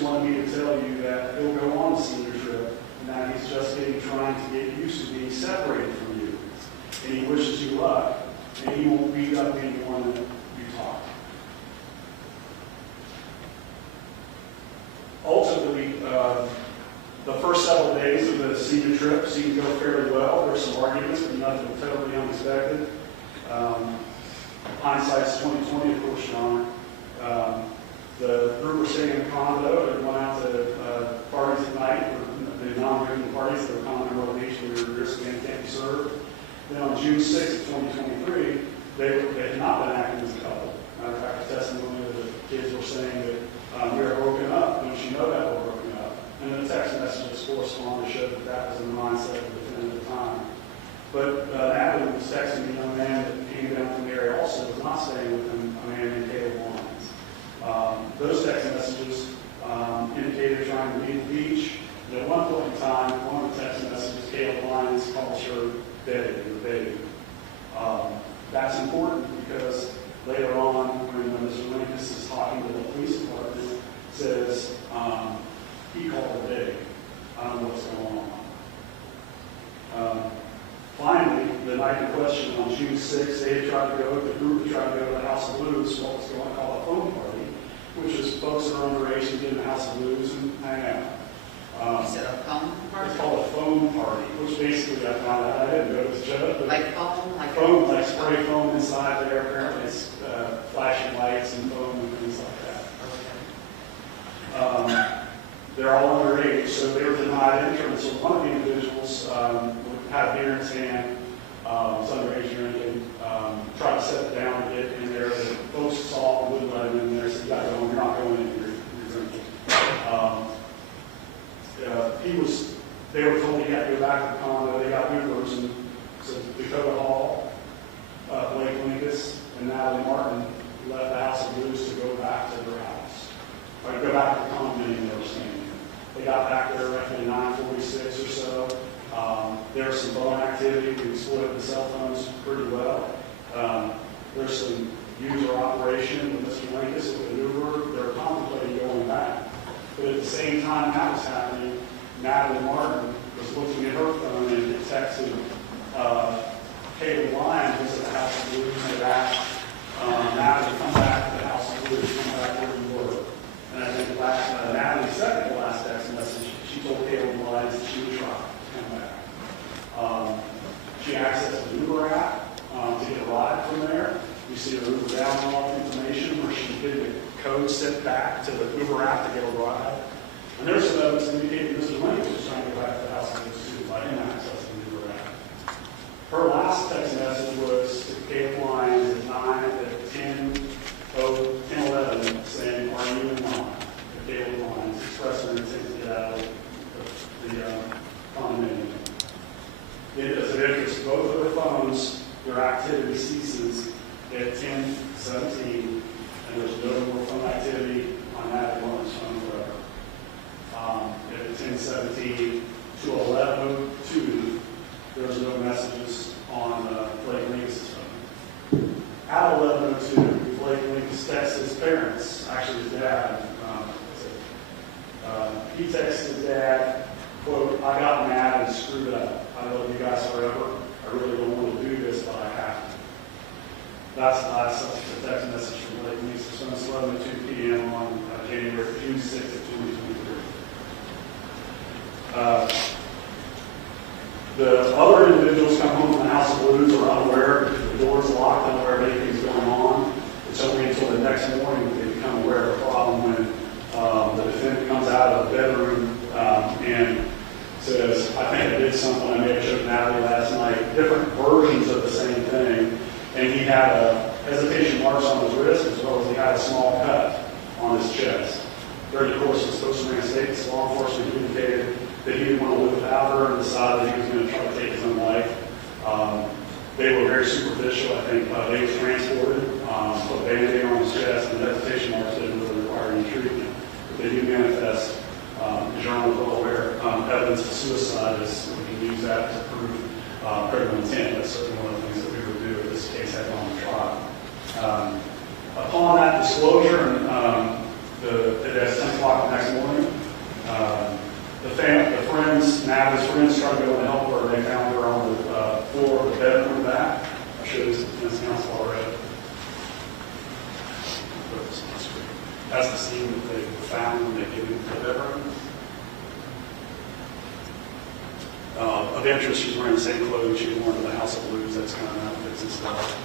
just wanted me to tell you that he'll go on the senior trip and that he's just trying to get used to being separated from you. And he wishes you luck, and he won't beat up anyone that you talk. Ultimately, the first several days of the senior trip seemed to go fairly well. There were some arguments, but nothing totally unexpected. Hindsight's 20/20, of course, Your Honor. The group were staying in a condo and went out to parties at night, or the non-drinking parties that were common in Myrtle Beach. They were risky and can't be served. Then on June 6th of 2023, they had not been acting as a couple. Matter of fact, the testimony of the kids were saying that we are broken up. Don't you know that we're broken up? And then the text messages correspond to show that that was in the mindset of the defendant at the time. But Natalie was texting the young man that came down from the area also was not staying with him, a man named Caleb Lyons. Those text messages indicated trying to leave the beach. And at one point in time, one of the text messages, Caleb Lyons calls her Betty or baby. That's important because later on, when Mr. Linkous is talking to the police department, says he called her Betty. I don't know what's going on. Finally, the night in question on June 6th, the group had tried to go to the House of Blues, what was going to call a phone party, which is folks that are underage who get in the House of Blues and hang out. You said a phone party? It's called a phone party, which basically I found out I didn't know it was judge, but like foam? like spray foam inside there. Apparently it's flashing lights and foam and things like that. They're all underage, so they were denied entrance. So one of the individuals had a beer in his hand, was underage drinking, tried to set it down to get in there. The folks saw and wouldn't let him in there, said, you got to go, you're not going in, you're drinking. They were told he had to go back to the condo. They got Ubers, and so Dakota Hall, Blake Linkous, and Natalie Martin left the House of Blues to go back to their house, or to go back to the condominium they were staying in. They got back there roughly 9:46 or so. There was some phone activity. We exploited the cell phones pretty well. There's some user operation with Mr. Linkous with the Uber. They're contemplating going back. But at the same time that was happening, Natalie Martin was looking at her phone and texting Caleb Lyons, who's at the House of Blues, and had asked Natalie to come back to the House of Blues, come back where you were. And I think Natalie's second to last text message, she told Caleb Lyons that she would try to come back. She accessed the Uber app to get a ride from there. You see the Uber download information where she did the code sent back to the Uber app to get a ride. And there's some evidence indicating Mr. Linkous was trying to go back to the House of Blues too by him accessing the Uber app. Her last text message was to Caleb Lyons at 10:11 saying, are you in line? To Caleb Lyons, expressing her intent to get out of the condominium. As of interest, both of her phones, their activity ceases at 10:17, and there's no more phone activity on Natalie Martin's phone forever. At 10:17 to 11:02, there was no messages on Blake Linkous' phone. At 11:02, Blake Linkous texts his parents, actually his dad. He texts his dad, quote, I got mad and screwed up. I love you guys forever. I really don't want to do this, but I have to. That's the last subsequent text message from Blake Linkous' phone. It's 11:02 p.m. on June 6th of 2023. The other individuals come home from the House of Blues are unaware because the door's locked, unaware of anything's going on. It's only until the next morning that they become aware of the problem when the defendant comes out of the bedroom and says, I think I did something, I may have choked Natalie last night. Different versions of the same thing. And he had hesitation marks on his wrist as well as he had a small cut on his chest. During the course of his post-traumatic statements, law enforcement indicated that he didn't want to live without her and decided that he was going to try to take his own life. They were very superficial. I think they was transported, put a Band-Aid on his chest, and the hesitation marks didn't really require any treatment. But they do manifest, as you're well aware, evidence of suicide as we can use that to prove criminal intent. That's certainly one of the things that we would do if this case had gone to trial. Upon that disclosure, and at 10 o'clock the next morning, Natalie's friends tried to go and help her, and they found her on the floor of the bedroom back. I showed this to the defense counsel already. That's the scene that they found when they get into the bedroom. Of interest, she's wearing the same clothes she was wearing in the House of Blues. That's kind of outfits and stuff.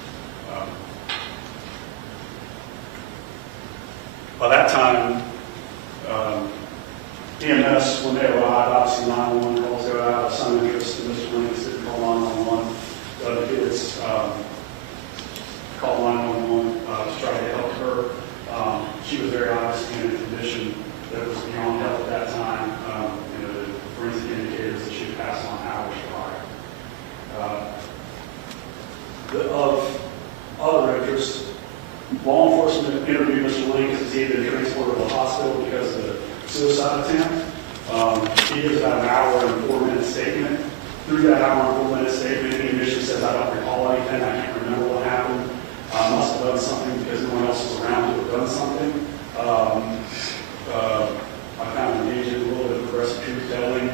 By that time, EMS, when they arrived, obviously 911 calls go out of some interest, and Mr. Linkous didn't call 911. The kids called 911 to try to help her. She was very obviously in a condition that was beyond help at that time. The forensic indicators that she had passed on hours prior. Of other interest, law enforcement interviewed Mr. Linkous as he had been transported to the hospital because of the suicide attempt. He gives about an hour and 4-minute statement. Through that hour and 4-minute statement, he initially says, "I don't recall anything. I can't remember what happened. I must have done something because no one else was around to have done something." I kind of engaged in a little bit of progressive truth telling.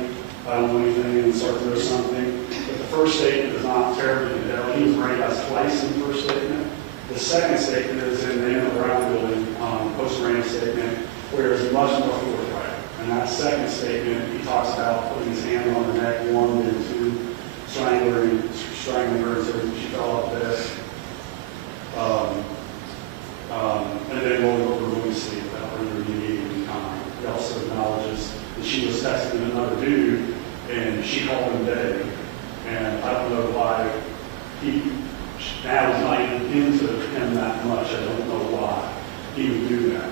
I don't know anything and start to know something. But the first statement is not terribly compelling. He was Brandeis twice in the first statement. The second statement is in the Anna Brown building, post-Miranda statement, where it's much more forthright. In that second statement, he talks about putting his hand on her neck, 1 and 2, strangling her until she fell off the bed. And then rolling over movie sleep without rendering any comment. He also acknowledges that she was texting another dude, and she called him daddy. And I don't know why now he's not even into him that much. I don't know why he would do that.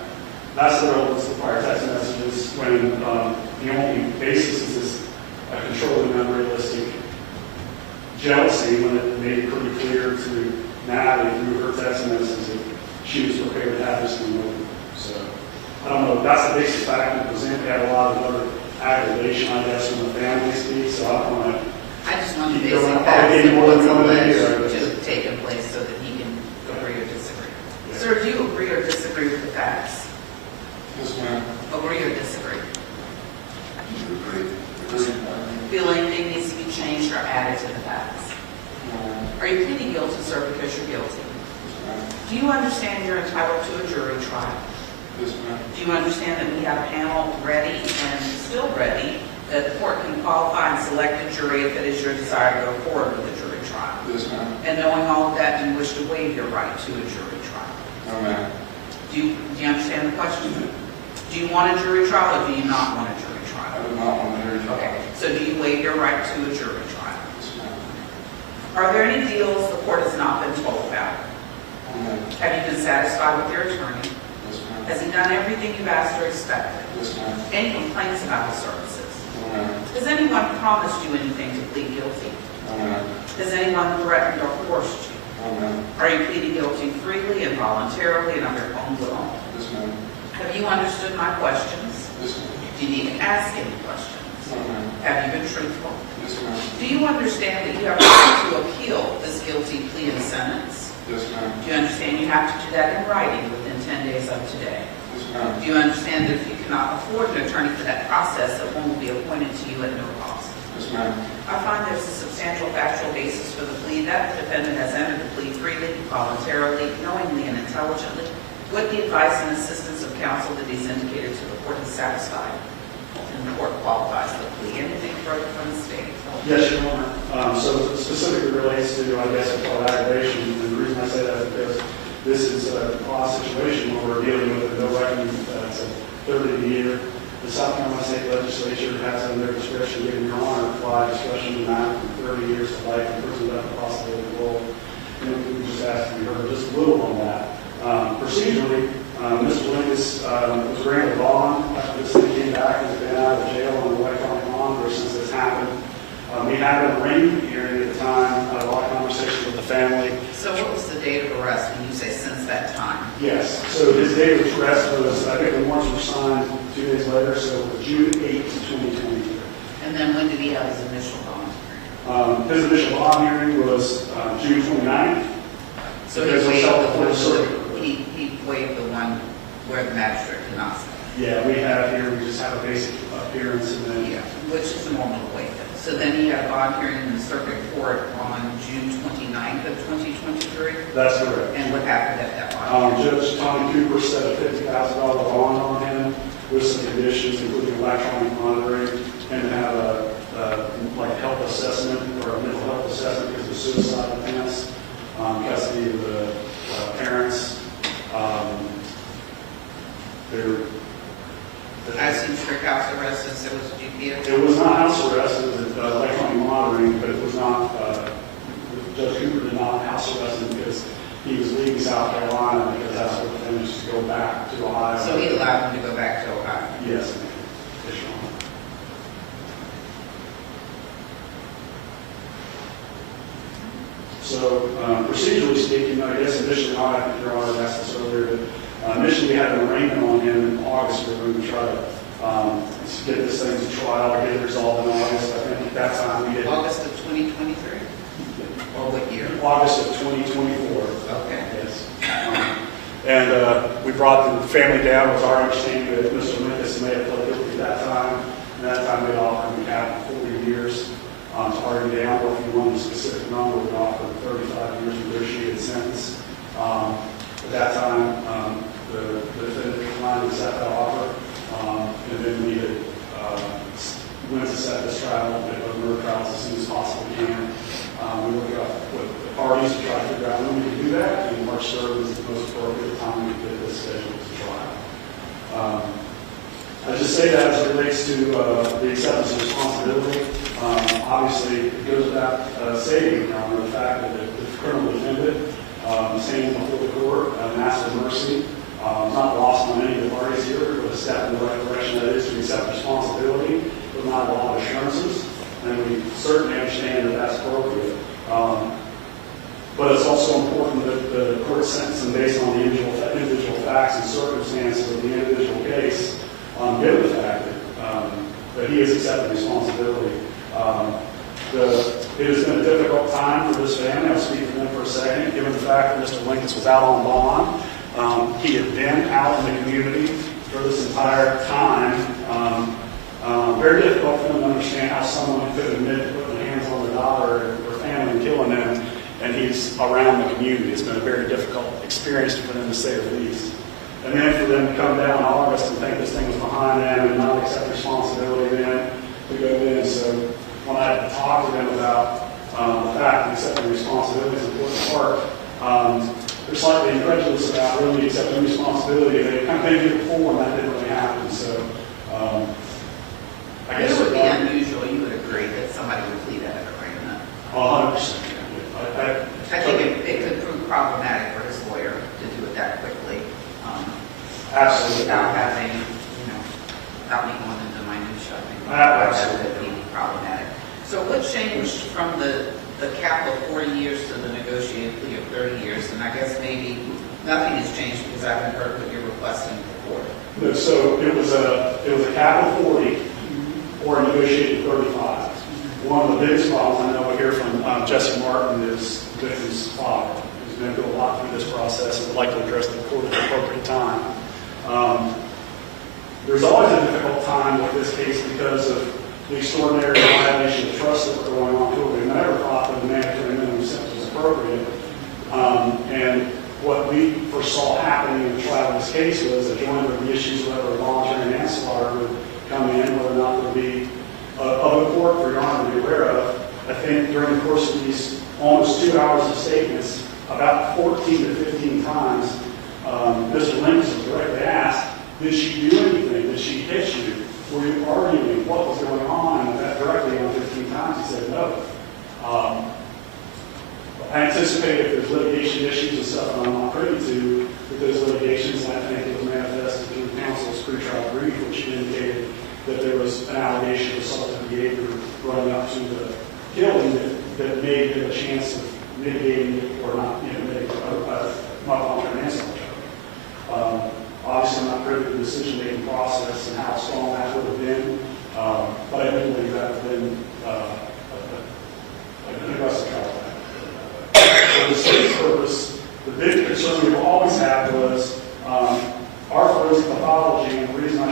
That's the relevance of prior text messages when the only basis is this controlling, unrealistic jealousy, when it made it pretty clear to Natalie through her text messages that she was prepared to have this thing over. So I don't know. That's the basic fact we present. We had a lot of other aggravation, I guess, from the family speak. So I don't want to. I just want the basic facts of what's alleged to have taken place so that he can agree or disagree. Yeah. Sir, do you agree or disagree with the facts? Yes, ma'am. Agree or disagree? Agree. Feel anything needs to be changed or added to the facts? No. Are you pleading guilty, sir, because you're guilty? Yes, ma'am. Do you understand you're entitled to a jury trial? Yes, ma'am. Do you understand that we have a panel ready and still ready that the court can qualify and select a jury if it is your desire to go forward with a jury trial? Yes, ma'am. And knowing all of that, do you wish to waive your right to a jury trial? No, ma'am. Do you understand the question? Do you want a jury trial or do you not want a jury I trial? do not want to hear you. Okay, so do you waive your right to a jury trial? Yes, ma'am. Are there any deals the court has not been told about? No, ma'am. Have you been satisfied with your attorney? Yes, ma'am. Has he done everything you've asked or expected? Yes, ma'am. Any complaints about his services? No, ma'am. Has anyone promised you anything to plead guilty? No, ma'am. Has anyone threatened or forced you? No, ma'am. Are you pleading guilty freely and voluntarily and of your own will? Yes, ma'am. Have you understood my questions? Yes, ma'am. Do you need to ask any questions? No, ma'am. Have you been truthful? Yes, ma'am. Do you understand that you have the right to appeal this guilty plea and sentence? Yes, ma'am. Do you understand you have to do that in writing within 10 days of today? Yes, ma'am. Do you understand that if you cannot afford an attorney for that process, that one will be appointed to you at no cost? Yes, ma'am. I find there's a substantial factual basis for the plea that the defendant has entered the plea freely, voluntarily, knowingly, and intelligently, with the advice and assistance of counsel that he's indicated to the court is satisfied, and the court qualifies the plea. Anything further from the state? Yes, Your Honor. So it specifically relates to, I guess, what's called aggravation. And the reason I say that is because this is a odd situation where we're dealing with a no reckoning. It's a 30-year. The South Carolina State Legislature has under their discretion given Your Honor wide discretion to matter from 30 years to life in prison without the possibility of parole. And we just asked to be heard just a little on that. Procedurally, Mr. Linkous was granted bond after this thing came back and has been out of jail on the electronic monitor since this happened. We had an arraignment hearing at the time, had a lot of conversation with the family. So what was the date of arrest when you say since that time? Yes, so his date of arrest was, I think the warrants were signed 2 days later, so it was June 8th, 2023. And then when did he have his initial bond hearing? His initial bond hearing was June 29th. So Because he it was held before the circuit. he waived the one where the magistrate did not say. Yeah, we have here, we just have a basic appearance and then, Yeah, which is the normal way. So then he had a bond hearing in the circuit court on June 29th of 2023. that's correct. And what happened at that bond? Judge Tommy Cooper set a $50,000 bond on him with some conditions, including electronic monitoring, and to have a like health assessment or a mental health assessment because of suicide attempts, custody of the parents. I seen strict house arrest since it was GPS. It was not house arrest, it was electronic monitoring, but it was not, Judge Cooper did not house arrest him because he was leaving South Carolina because that's what finished to go back to Ohio. So he allowed him to go back to Ohio. Yes, ma'am. Yes, Your Honor. So procedurally speaking, I guess initially, I think Your Honor asked this earlier, but initially we had an arraignment on him in August. We were going to try to get this thing to trial or get it resolved in August. I think at that time we did. August of 2023? Or what year? August of 2024. Okay. Yes. And we brought the family down. It was our understanding that Mr. Linkous may have pled guilty at that time. And at that time we offered him cap 40 years to argue down, or if you wanted a specific number, we offered 35 years negotiated sentence. At that time, the defendant declined to accept that offer, and then we had went to set this trial, of murder trials as soon as possible we can. We worked out with the parties to try to figure out when we could do that, and March 3rd was the most appropriate time we could get this scheduled to trial. I just say that as it relates to the acceptance of responsibility. Obviously, it goes without saying, the fact that the criminal defendant standing before the court and asked for mercy, not lost on any of the parties here, but a step in the right direction that is to accept responsibility, but not a lot of assurances. And we certainly understand that that's appropriate. But it's also important that the court sentence him based on the individual facts and circumstances of the individual case, given the fact that he has accepted responsibility. It has been a difficult time for this family. I'll speak for them for a second, given the fact that Mr. Linkous was out on bond. He had been out in the community for this entire time. Very difficult for them to understand how someone could admit to putting their hands on their daughter or family and killing them, and he's around the community. It's been a very difficult experience for them, to say the least. And then for them to come down in August and think this thing was behind them and not accept responsibility then to go in. So when I talked to them about the fact that accepting responsibility is an important part, they're slightly incredulous about really accepting responsibility. They kind of been here before and that didn't really happen. So I guess it would be unusual, you would agree, that somebody would plead that arraignment. 100%. I think it could prove problematic for his lawyer to do it that quickly. Absolutely. Without having, without me going into minutia, I think Absolutely. that would be problematic. So what changed from the cap of 40 years to the negotiated plea of 30 years? And I guess maybe nothing has changed because I haven't heard what you're requesting before. No, so it was a cap of 40 or a negotiated 35. One of the biggest problems I know we hear from Jesse Martin is the victim's father, who's been through a lot through this process and would like to address the court at the appropriate time. There's always a difficult time with this case because of the extraordinary violation of trust that were going on. We never thought that the mandatory minimum sentence was appropriate. And what we foresaw happening in the trial of this case was that joined with the issues of whether voluntary manslaughter would come in, whether or not there would be of court for Your Honor to be aware of. I think during the course of these almost 2 hours of statements, about 14 to 15 times, Mr. Linkous was directly asked, did she do anything? Did she hit you? Were you arguing? What was going on? And that directly on 15 times, he said no. I anticipate if there's litigation issues and stuff that I'm not privy to with those litigations, and I think it was manifested through the counsel's pre-trial brief, which indicated that there was an allegation of assaultive behavior running up to the killing that may give a chance of mitigating it or not, mitigating not voluntary manslaughter. Obviously, I'm not privy to the decision-making process and how strong that would have been, but I do believe that would have been an aggressive trial. For the state's purpose, the big concern we've always had was our forensic pathology, and the reason I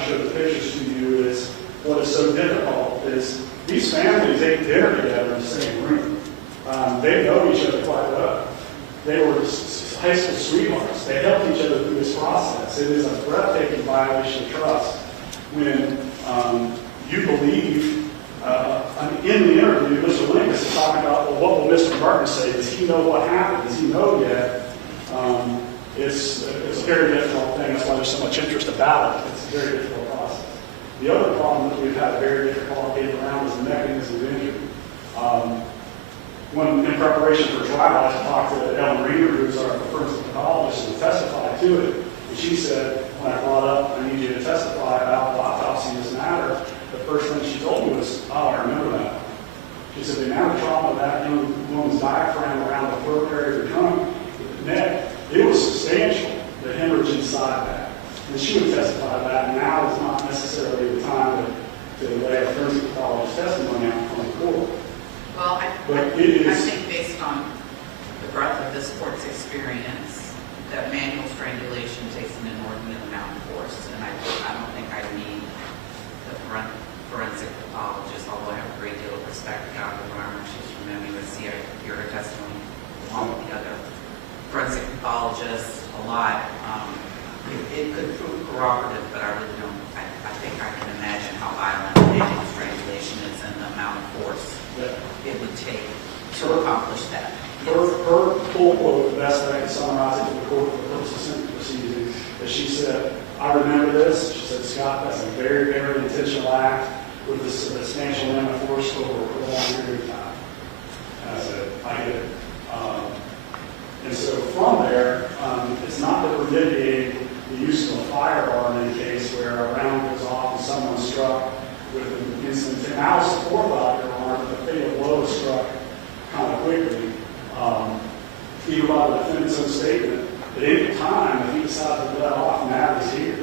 what is so difficult is these families ate dinner together in the same room. They know each other quite well. They were high school sweethearts. They helped each other through this process. It is a breathtaking violation of trust when you believe, in the interview, Mr. Linkous is talking about, well, what will Mr. Martin say? Does he know what happened? Does he know yet? It's a very difficult thing. That's why there's so much interest about it. It's a very difficult process. The other problem that we've had a very difficult getting around is the mechanism of injury. When in preparation for trial, I talked to Ellen Reeder, who's our forensic pathologist, and testified to it. And she said, when I brought up, I need you to testify about the autopsy in this matter, the first thing she told me was, oh, I remember that. She said, the amount of trauma of that young woman's diaphragm around the throat area of her tongue, the neck, it was substantial, the hemorrhage inside that. And she would testify to that. And now is not necessarily the time to lay a forensic pathologist testimony out from the court. Well, I think based on the breadth of this court's experience, that manual strangulation takes an inordinate amount of force, and I don't think I need the forensic pathologist, although I have a great deal of respect for Dr. Reimer. She's from MUSC. I hear her testimony along with the other forensic pathologists a lot. It could prove corroborative, but I really don't. I think I can imagine how violent manual strangulation is and the amount of force it would take to accomplish that. Her full quote, the best way I can summarize it for the court for the purpose of sentencing proceedings, is she said, I remember this. She said, Scott, that's a very, very intentional act with a substantial amount of force over a prolonged period of time. And I said, I get it. And so from there, it's not that we're mitigating the use of a firearm in a case where a round goes off and someone's struck with an instant malice aforethought, Your Honor, but the fatal blow is struck kind of quickly. Even by the defendant's own statement, at any time, if he decides to let off, Natalie's here.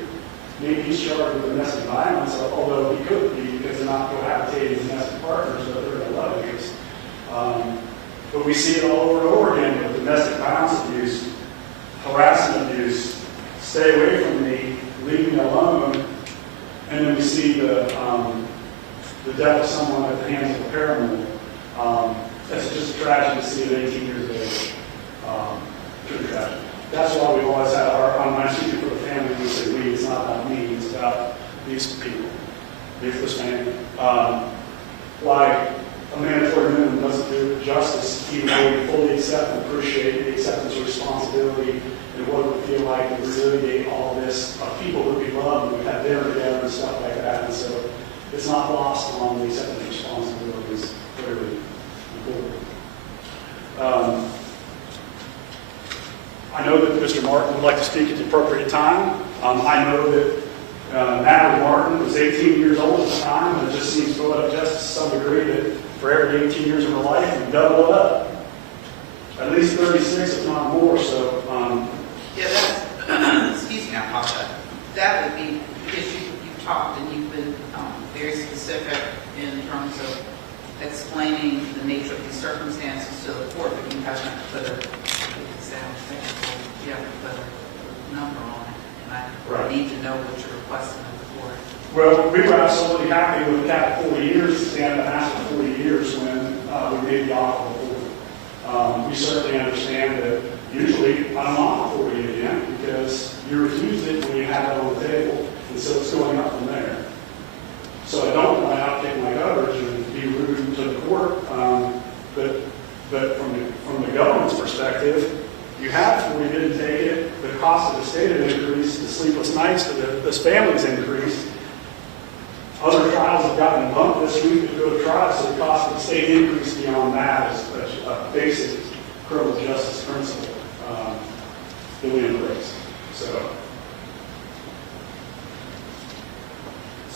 Maybe he's charged with domestic violence, although he could be because they're not cohabitating domestic partners, but they're in love years. But we see it all over and over again with domestic violence abuse, harassment abuse, stay away from me, leave me alone, and then we see the death of someone at the hands of a paramour. It's just a tragedy to see at 18 years of age. True tragedy. That's why we've always had when I'm speaking for the family, we say we, it's not about me, it's about these people, this family. Like a mandatory minimum doesn't do it justice, even though we fully accept and appreciate the acceptance of responsibility and what it would feel like to relitigate all this of people that we love and we've had dinner together and stuff like that. And so it's not lost on the acceptance of responsibility is clearly important. I know that Mr. Martin would like to speak at the appropriate time. I know that Natalie Martin was 18 years old at the time, and it just seems poetic justice to some degree that for every 18 years of her life, we double it up. At least 36, if not more. So, yeah, that's, excuse me, I apologize. That would be because you've talked and you've been very specific in terms of explaining the nature of these circumstances to the court, but you haven't put a number on it, and I need to know what you're requesting of the court. Well, we were absolutely happy with the cap of 40 years, stand and ask for 40 years when we made the offer before. We certainly understand that usually I don't offer 40 again because you refused it when you had it on the table, and so it's going up from there. So I don't want to outkick my coverage and be rude to the court, but from the government's perspective, you had 40, didn't take it. The cost of the state had increased. The sleepless nights for this family's increased. Other trials have gotten bumped this week to go to trial, so the cost of the state increased beyond that is a basic criminal justice principle that we embrace. So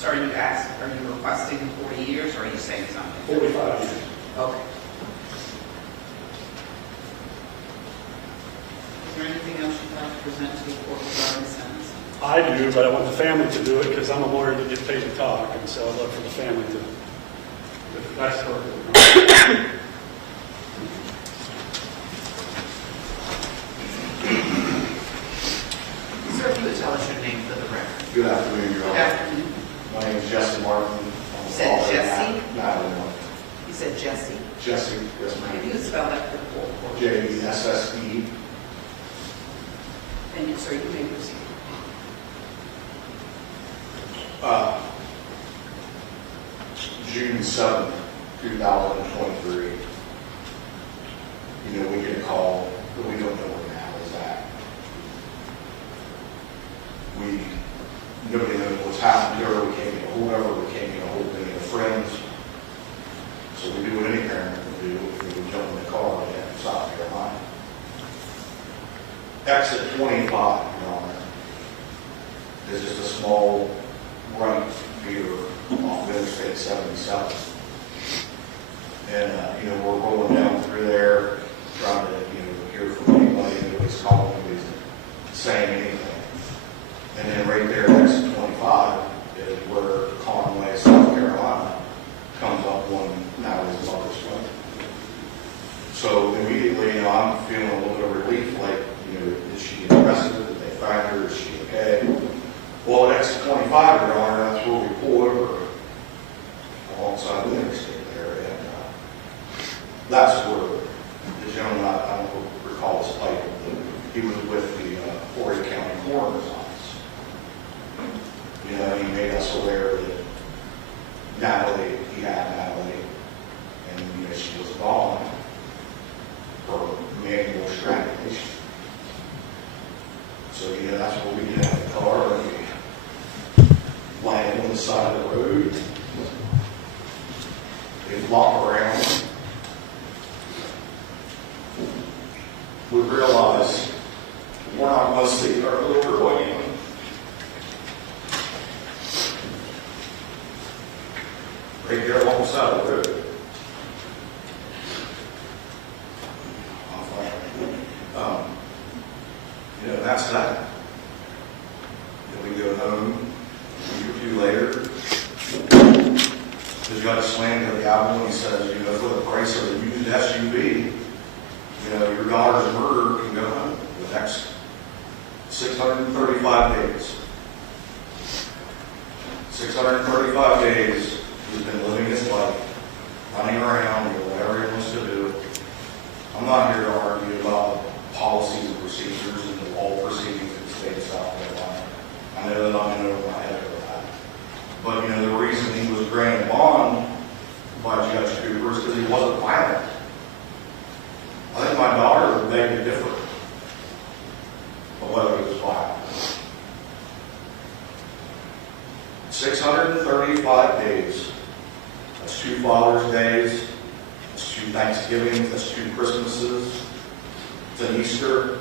are you requesting 40 years, or are you saying something? 45 years. Okay. Is there anything else you'd like to present to the court regarding the sentence? I do, but I want the family to do it because I'm a lawyer that gets paid to talk, and so I'd love for the family to. That's perfect. Sir, if you would tell us your name for the record. Good afternoon, Your Good Honor. afternoon. My name is Justin Martin. said Jesse? Natalie Martin. You said Jesse? Jesse, yes If ma'am. you could spell that for the board. Jesse. And you, sir, you may proceed. June 7th, 2023. You know, we get a call, but we don't know where Nat is at. Nobody knows what's happened to her. We can't get a hold of her. We can't get a hold of any of her friends. So we do what any parent would do. We jump in the car and head to South Carolina. Exit 25, Your Honor. There's just a small right here off Interstate 77. And, you know, we're rolling down through there, trying to, you know, hear from anybody who's calling, who's saying anything. And then right there, exit 25 is where Conway, South Carolina, comes up on Natalie's mother's phone. So immediately, you know, I'm feeling a little bit of relief, like, you know, did she get arrested? Did they find her? Is she okay? Well, at exit 25, Your Honor, that's where we pull over alongside the interstate there. And that's where the gentleman, I don't recall his title, but he was with the Horry County Coroner's Office. You know, he made us aware that he had Natalie, and, you know, she was gone for manual strangulation. So, you know, that's what we did out of the car, and we landed on the side of the road. We walk around. We realized we're not going to see our little girl again. Right there along the side of the road. You know, that's that. Then we go home, a week or two later. The judge slammed to the gavel and he says, you know, for the price of a used SUV, you know, your daughter's murderer can go home the next 635 days. 635 days, he's been living his life, running around, doing whatever he wants to do. I'm not here to argue about policies and procedures and all proceedings in the state of South Carolina. I know that I'm in over my head over that. But, you know, the reason he was granted bond by Judge Cooper is because he wasn't violent. I think my daughter would beg to differ of whether he was violent. 635 days. That's 2 Father's Days. That's 2 Thanksgivings. That's 2 Christmases. It's an Easter.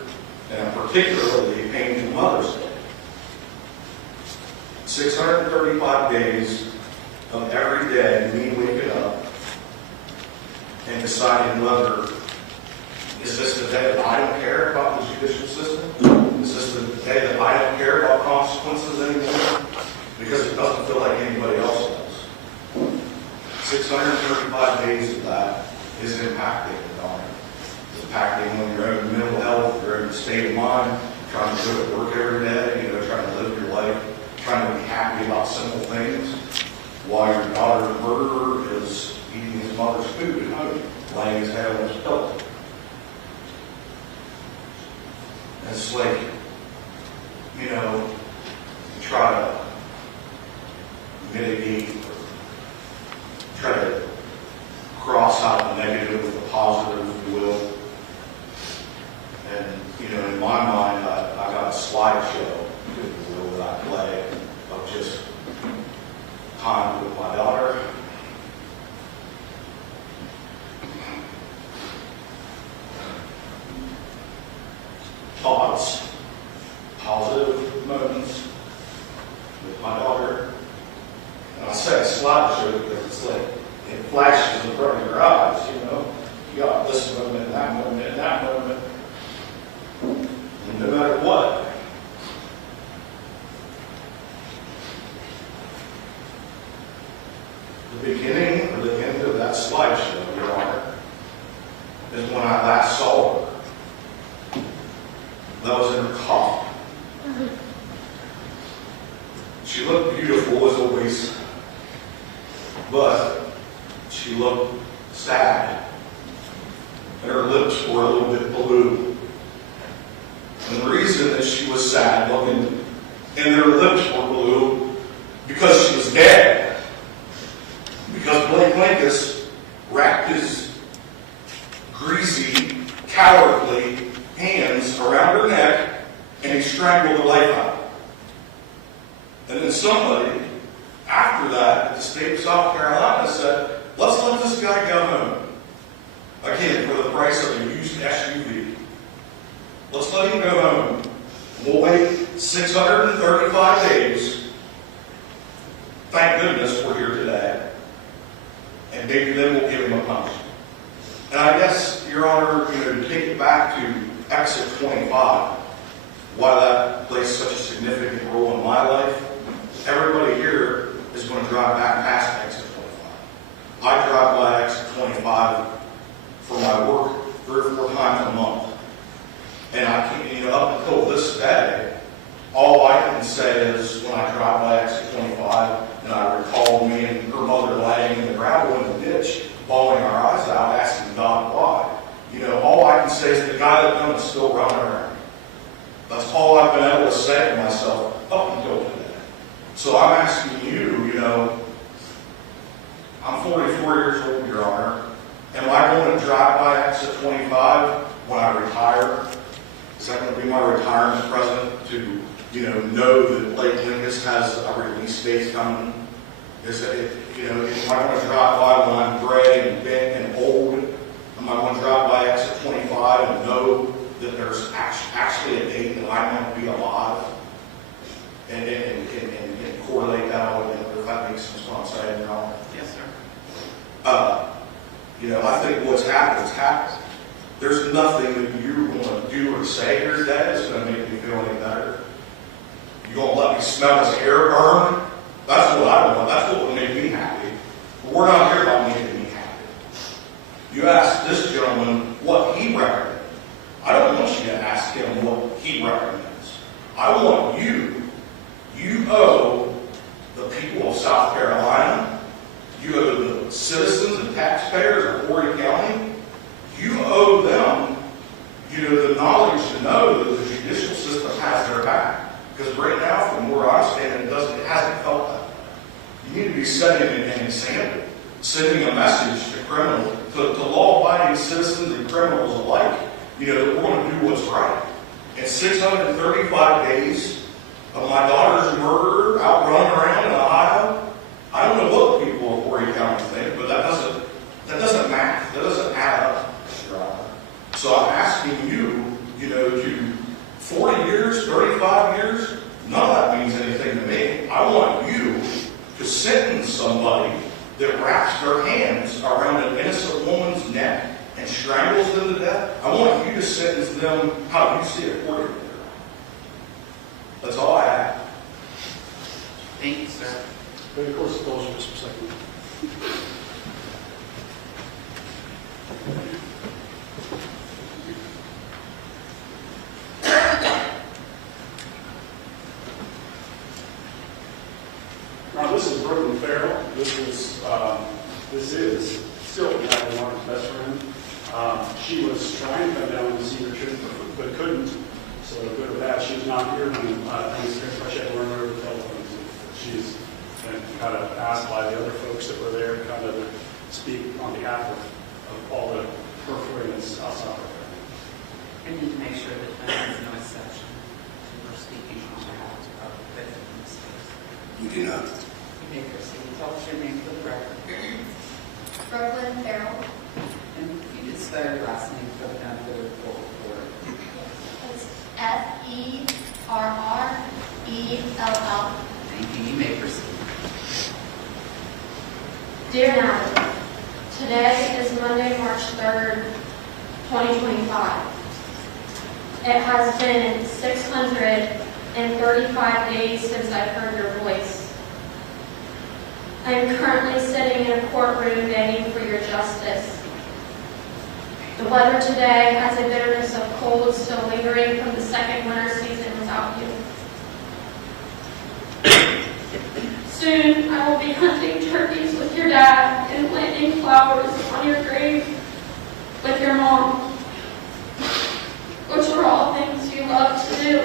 And particularly a painful Mother's Day. 635 days of every day me waking up and deciding whether is this the day that I don't care about the judicial system? Is this the day that I don't care about consequences anymore? Because it doesn't feel like anybody else does. 635 days of that is impacting your daughter. It's impacting on your own mental health, your own state of mind, trying to go to work every day, you know, trying to live your life, trying to be happy about simple things, while your daughter's murderer is eating his mother's food at home, laying his head on his pillow. And it's like, you know, try to mitigate or try to cross out the negative with the positive, if you will. And, you know, in my mind, I got a slideshow, if you will, that I play of just time with my daughter. Thoughts, positive moments with my daughter. And I say slideshow because it's like it flashes in front of your eyes, you know. You got this moment, and that moment, and that moment. And no matter what, the beginning or the end of that slideshow, Your Honor, is when I last saw her. That was in her coffin. She looked beautiful as always. but she looked sad, and her lips were a little bit blue. And the reason that she was sad looking and her lips were blue, because she was dead. Because Blake Linkous wrapped his greasy, cowardly hands around her neck and he strangled the life out of her. And then somebody, after that, at the state of South Carolina said, let's let this guy go home. Again, for the price of a used SUV. Let's let him go home. We'll wait 635 days. Thank goodness we're here today. And maybe then we'll give him a punishment. And I guess, Your Honor, to take it back to exit 25, why that plays such a significant role in my life, everybody here is going to drive back past exit 25. I drive by exit 25 for my work 3 or 4 times a month. And I can't, up until this day, all I can say is when I drive by exit 25 and I recall me and her mother laying in the gravel in the ditch, bawling our eyes out, asking God why. All I can say is the guy that done is still running around. That's all I've been able to say to myself up until today. So I'm asking you, I'm 44 years old, Your Honor. Am I going to drive by exit 25 when I retire? Is that going to be my retirement present to, know that Blake Linkous has a release date coming? Is it, am I going to drive by when I'm gray and bent and old? Am I going to drive by exit 25 and know that there's actually a date that I might be alive? And correlate that with it, if that makes sense what I'm saying, Your Yes, sir. I think what's happened is happened. There's nothing that you're going to do or say here today that's going to make me feel any better. You're going to let me smell his hair burn? That's what I want. That's what would make me happy. But we're not here about making me happy. You asked this gentleman what he recommends. I don't want you to ask him what he recommends. I want you owe the people of South Carolina, you owe the citizens and taxpayers of Horry County, you owe them, the knowledge to know that the judicial system has their back. Because right now, from where I'm standing, it hasn't felt that way. You need to be setting an example, sending a message to criminals, to law-abiding citizens and criminals alike, that we're going to do what's right. In 635 days of my daughter's murder out running around in Ohio, I don't know what people of Horry County think, but that doesn't matter. That doesn't add up. So I'm asking you, to 40 years, 35 years, none of that means anything to me. I want you to sentence somebody that wraps their hands around an innocent woman's neck and strangles them to death. I want you to sentence them how you see it according to them. That's all I have. Thank you, sir. Of course, closure just for a second. Now, this is Brooklyn Farrell. This is still Natalie Martin's best friend. She was trying to come down and see her trip, but couldn't. So good or bad, she's not here. And I checked her over the telephone. She's been kind of asked by the other folks that were there to kind of speak on behalf of all the performance outside of her. I need to make sure that there is no exception to her speaking on behalf of the victim in this case. You do not. You may proceed. Tell us your name for the record. Brooklyn Farrell. And if you could spell your last name for the benefit of the court reporter. It's Ferrell. Thank you. You may proceed. Dear Natalie, today is Monday, March 3rd, 2025. It has been 635 days since I've heard your voice. I am currently sitting in a courtroom begging for your justice. The weather today has a bitterness of cold still lingering from the second winter season without you. Soon I will be hunting turkeys with your dad flowers on your grave with your mom, which were all things you loved to do.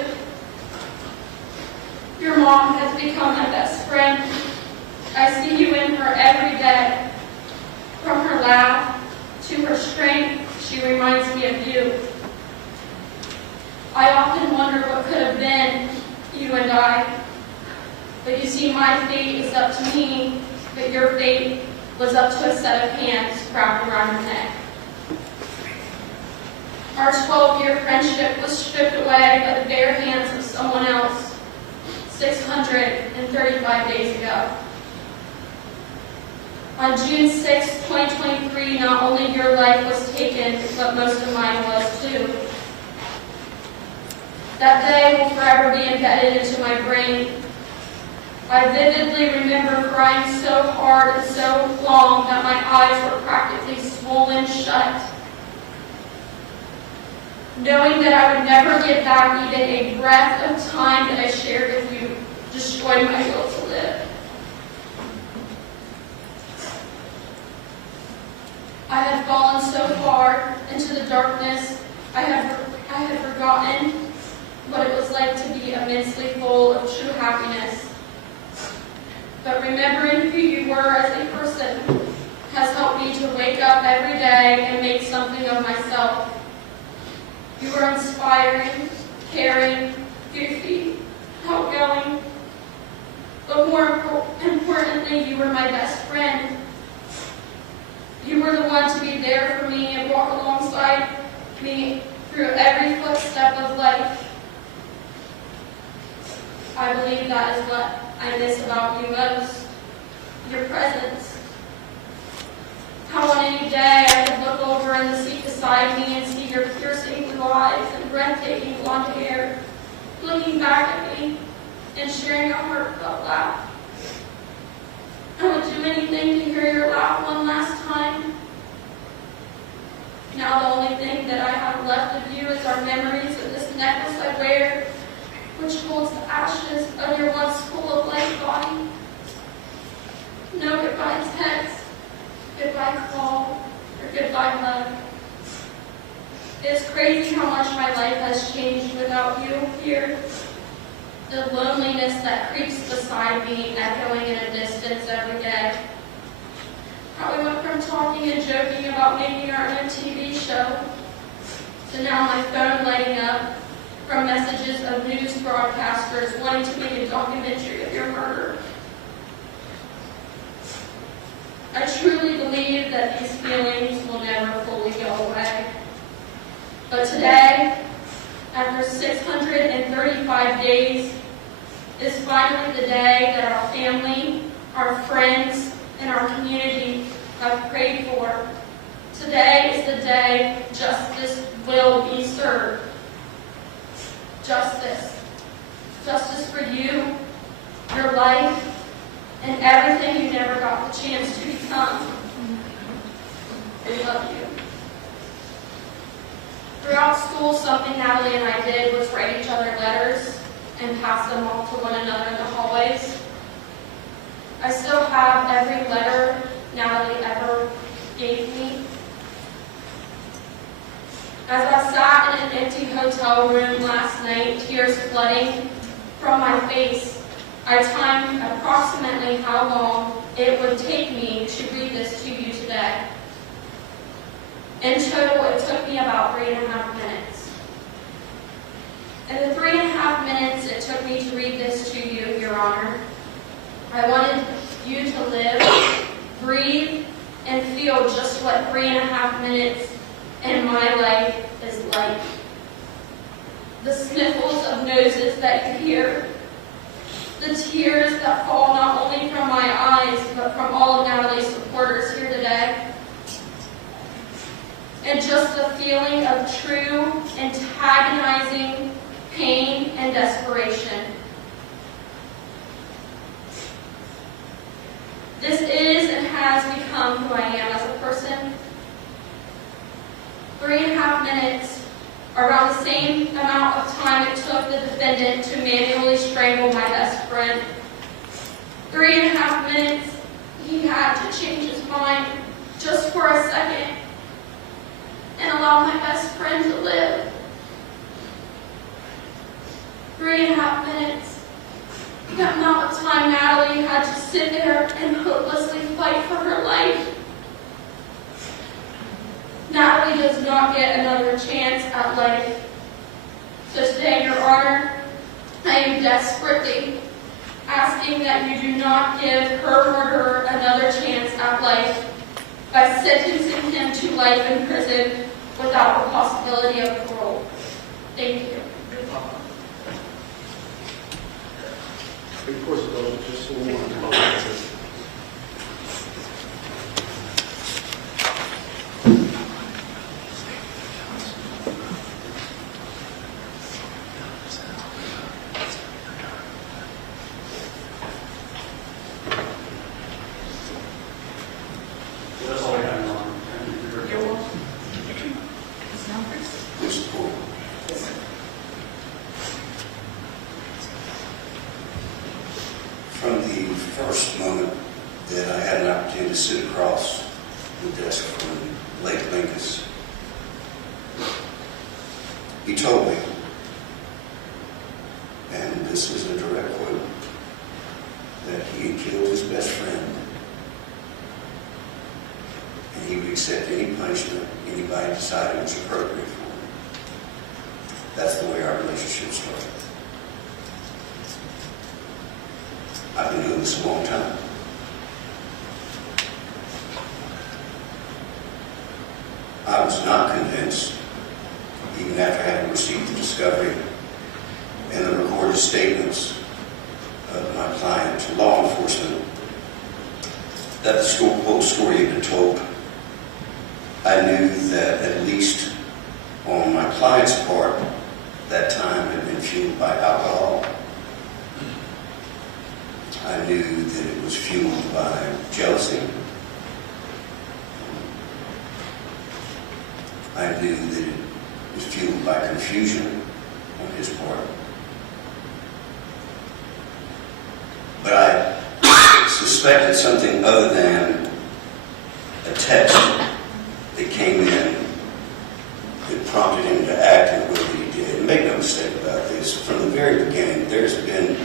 Your mom has become my best friend. I see you in her every day. From her laugh to her strength, she reminds me of you. I often wonder what could have been, you and I. But you see, my fate is up to me, but your fate was up to a set of hands wrapped around your neck. Our 12-year friendship was stripped away by the bare hands of someone else 635 days ago. On June 6, 2023, not only your life was taken, but most of mine was too. That day will forever be embedded into my brain. I vividly remember crying so hard and so long that my eyes were practically swollen shut. Knowing that I would never get back even a breath of time that I shared with you destroyed my will to live. I had fallen so far into the darkness, I had forgotten what it was like to be immensely full of true happiness. But remembering who you were as a person has helped me to wake up every day and make something of myself. You were inspiring, caring, goofy, outgoing, but more importantly, you were my best friend. You were the one to be there for me and walk alongside me through every footstep of life. I believe that is what I miss about you most, your presence. How on any day I could look over in the seat beside me and see your piercing blue eyes and breathtaking blonde hair, looking back at me and sharing a heartfelt laugh. I would do anything to hear your laugh one last time. Now the only thing that I have left of you is our memories of this necklace I wear, which holds the ashes of your once full of life body. No goodbye text, goodbye call, or goodbye hug. It's crazy how much my life has changed without you here. The loneliness that creeps beside me, echoing in a distance every day. How we went from talking and joking about making our own TV show to now my phone lighting up from messages of news broadcasters wanting to make a documentary of your murder. I truly believe that these feelings will never fully go away. But today, after 635 days, is finally the day that our family, our friends, and our community have prayed for. Today is the day justice will be served. Justice. Justice for you, your life, and everything you never got the chance to become. We love you. Throughout school, something Natalie and I did was write each other letters and pass them off to one another in the hallways. I still have every letter Natalie ever gave me. As I sat in an empty hotel room last night, tears flooding from my face, I timed approximately how long it would take me to read this to you today. In total, it took me about 3.5 minutes. In the 3.5 minutes it took me to read this to you, Your Honor, I wanted you to live, breathe, and feel just what 3.5 minutes in my life is like. The sniffles of noses that you hear, the tears that fall not only from my eyes, but from all of Natalie's supporters here today. And just the feeling of true, antagonizing pain and desperation. This is and has become who I am as a person. 3.5 minutes, around the same amount of time it took the defendant to manually strangle my best friend. 3.5 minutes, he had to change his mind just just for a second and allow my best friend to live. 3.5 minutes. The amount of time Natalie had to sit there and hopelessly fight for her life. Natalie does not get another chance at life. So today, Your Honor, I am desperately asking that you do not give her murderer another chance at life by sentencing him to life in prison without the possibility of parole. Thank you. Of course, it doesn't just for one. That's all I got, Your Honor. Thank you. You're welcome. Ms. Humphries? Mr. Court. Yes, sir. From the first moment that I had an opportunity to sit across the desk from Lake Linkous, he told me, and this is a direct quote, that he had killed his best friend and he would accept any punishment anybody decided was appropriate for him. That's the way our relationship started. I've been doing this a long time. I was not convinced, even after having received the discovery and the recorded statements of my client to law enforcement, that the whole story had been told. I knew that at least on my client's part, that time had been fueled by alcohol. I knew that it was fueled by jealousy. I knew that it was fueled by confusion on his part. But I suspected something other than a text that came in that prompted him to act in the way that he did. And make no mistake about this, from the very beginning, there's been,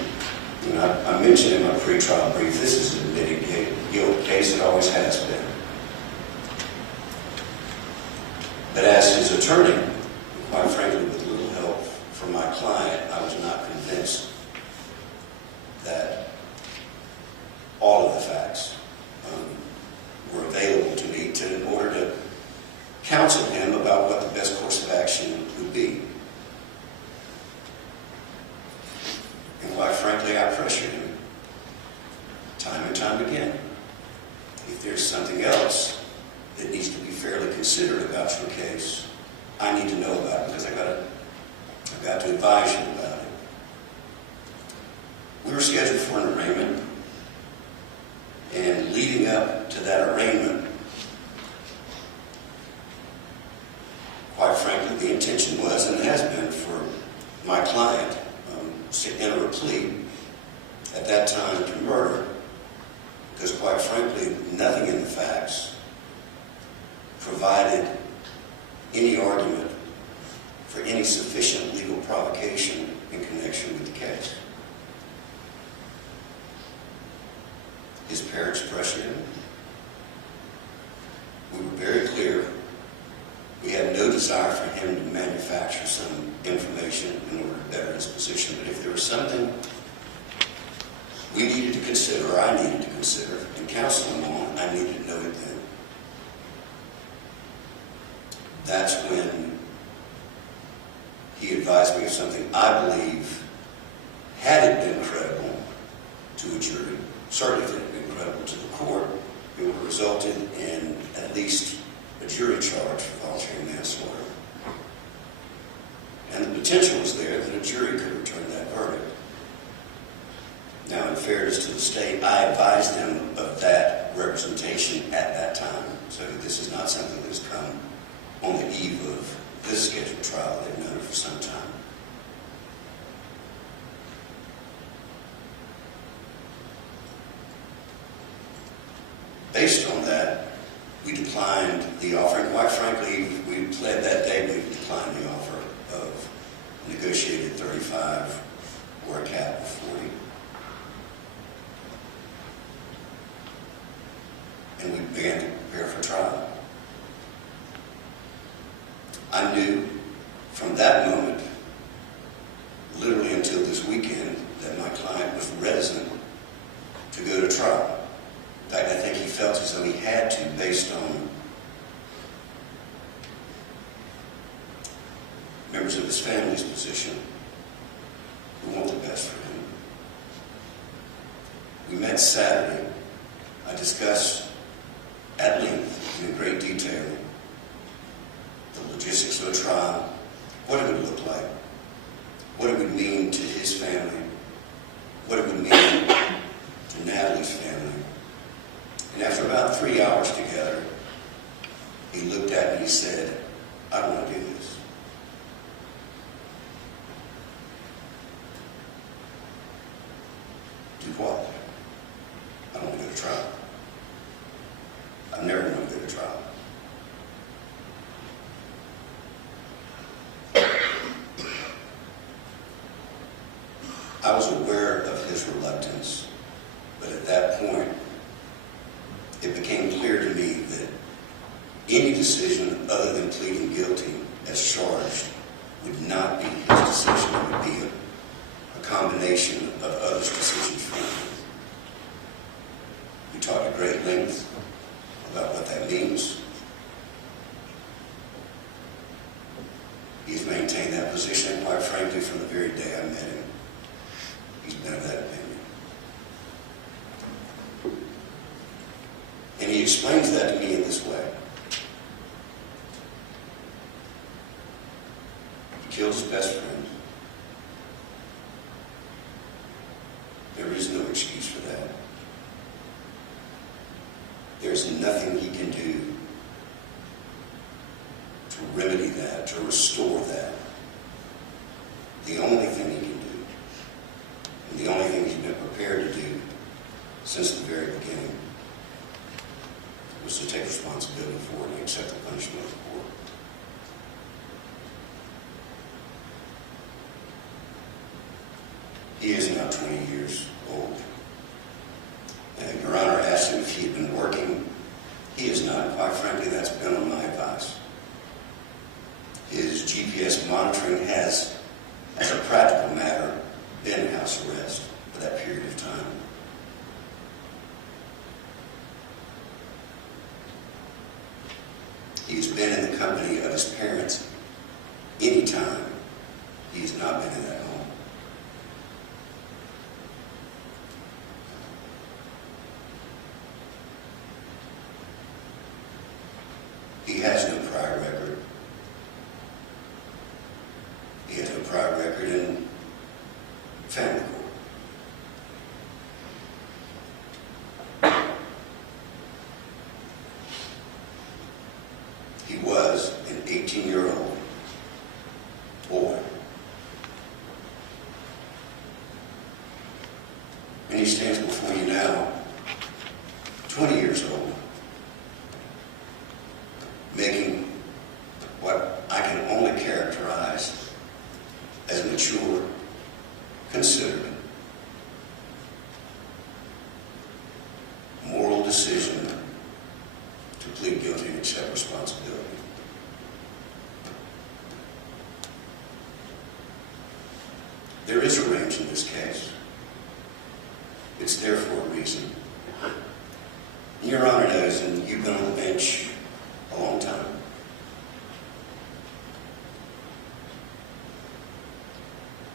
I mentioned in my pretrial brief, this is an admitted guilt case. It always has been. But as his attorney, quite frankly, with little help from my client, I was not convinced that all of the facts were available to me in order to counsel him about what the best course of action would be. And quite frankly, I pressured him time and time again. If there's something else that needs to be fairly considered about your case, I need to know about it because I've got to advise you about it. We were scheduled for an arraignment, and leading up to that arraignment, quite frankly, the intention was, and has been, for my client to enter a plea at that time to murder, because quite frankly, nothing in the facts provided any argument for any sufficient legal provocation in connection with the case. His parents pressured him. We were very clear. We had no desire for him to manufacture some information in order to better his position. But if there was something we needed to consider, or I needed to consider, and counsel him on, I needed to know it then. That's when he advised me of something I believe, had it been credible to a jury, certainly if it had been credible to the court, it would have resulted in at least a jury charge for voluntary manslaughter. And the potential was there that a jury could return that verdict. Now, in fairness to the state, I advised them of that representation at that time. So this is not something that has come on the eve of this scheduled trial. They've known it for some time. Based on that, we declined the offer, and quite frankly, we pled that day, we declined the offer of negotiated 35 or a cap of 40. And we began to prepare for trial. I knew from that moment, literally until this weekend, that my client was reticent to go to trial. In fact, I think he felt as though he had to, based on members of his family's position who want the best for him. We met Saturday. I discussed at length, in great detail, the logistics of a trial, what it would look like, what it would mean to his family, what it would mean to Natalie's family. And after about 3 hours together, he looked at me and he said, "I don't want to do this." Do what? I don't want to go to trial. I've never wanted to go to trial. I was aware of his reluctance, but at that point, it became clear to me that any decision other than pleading guilty as charged would not be his decision. It would be a combination of others' decisions for him. We talked at great length about what that means. He's maintained that position, and quite frankly, from the very day I met him, he's been of that opinion. And he explains that to me in this way. He killed his best friend. There is no excuse for that. There's nothing he can do to remedy that, to restore that. The only thing he can do, and the only thing he's been prepared to do since the very beginning, was to take responsibility for it and accept the punishment of the court. He is now 20 years old. Your Honor asked him if he had been working. He has not. Quite frankly, that's been on my advice. His GPS monitoring has, as a practical matter, been house arrest for that period of time. He's been in the company of his parents anytime he has not been in that home. He has no prior record. He has no prior record in family court. He was an 18-year-old boy. And he stands before you now, 20 years old, making what I can only characterize as a mature, considered, moral decision to plead guilty and accept responsibility. There is a range in this case. It's there for a reason. Your Honor knows, and you've been on the bench a long time.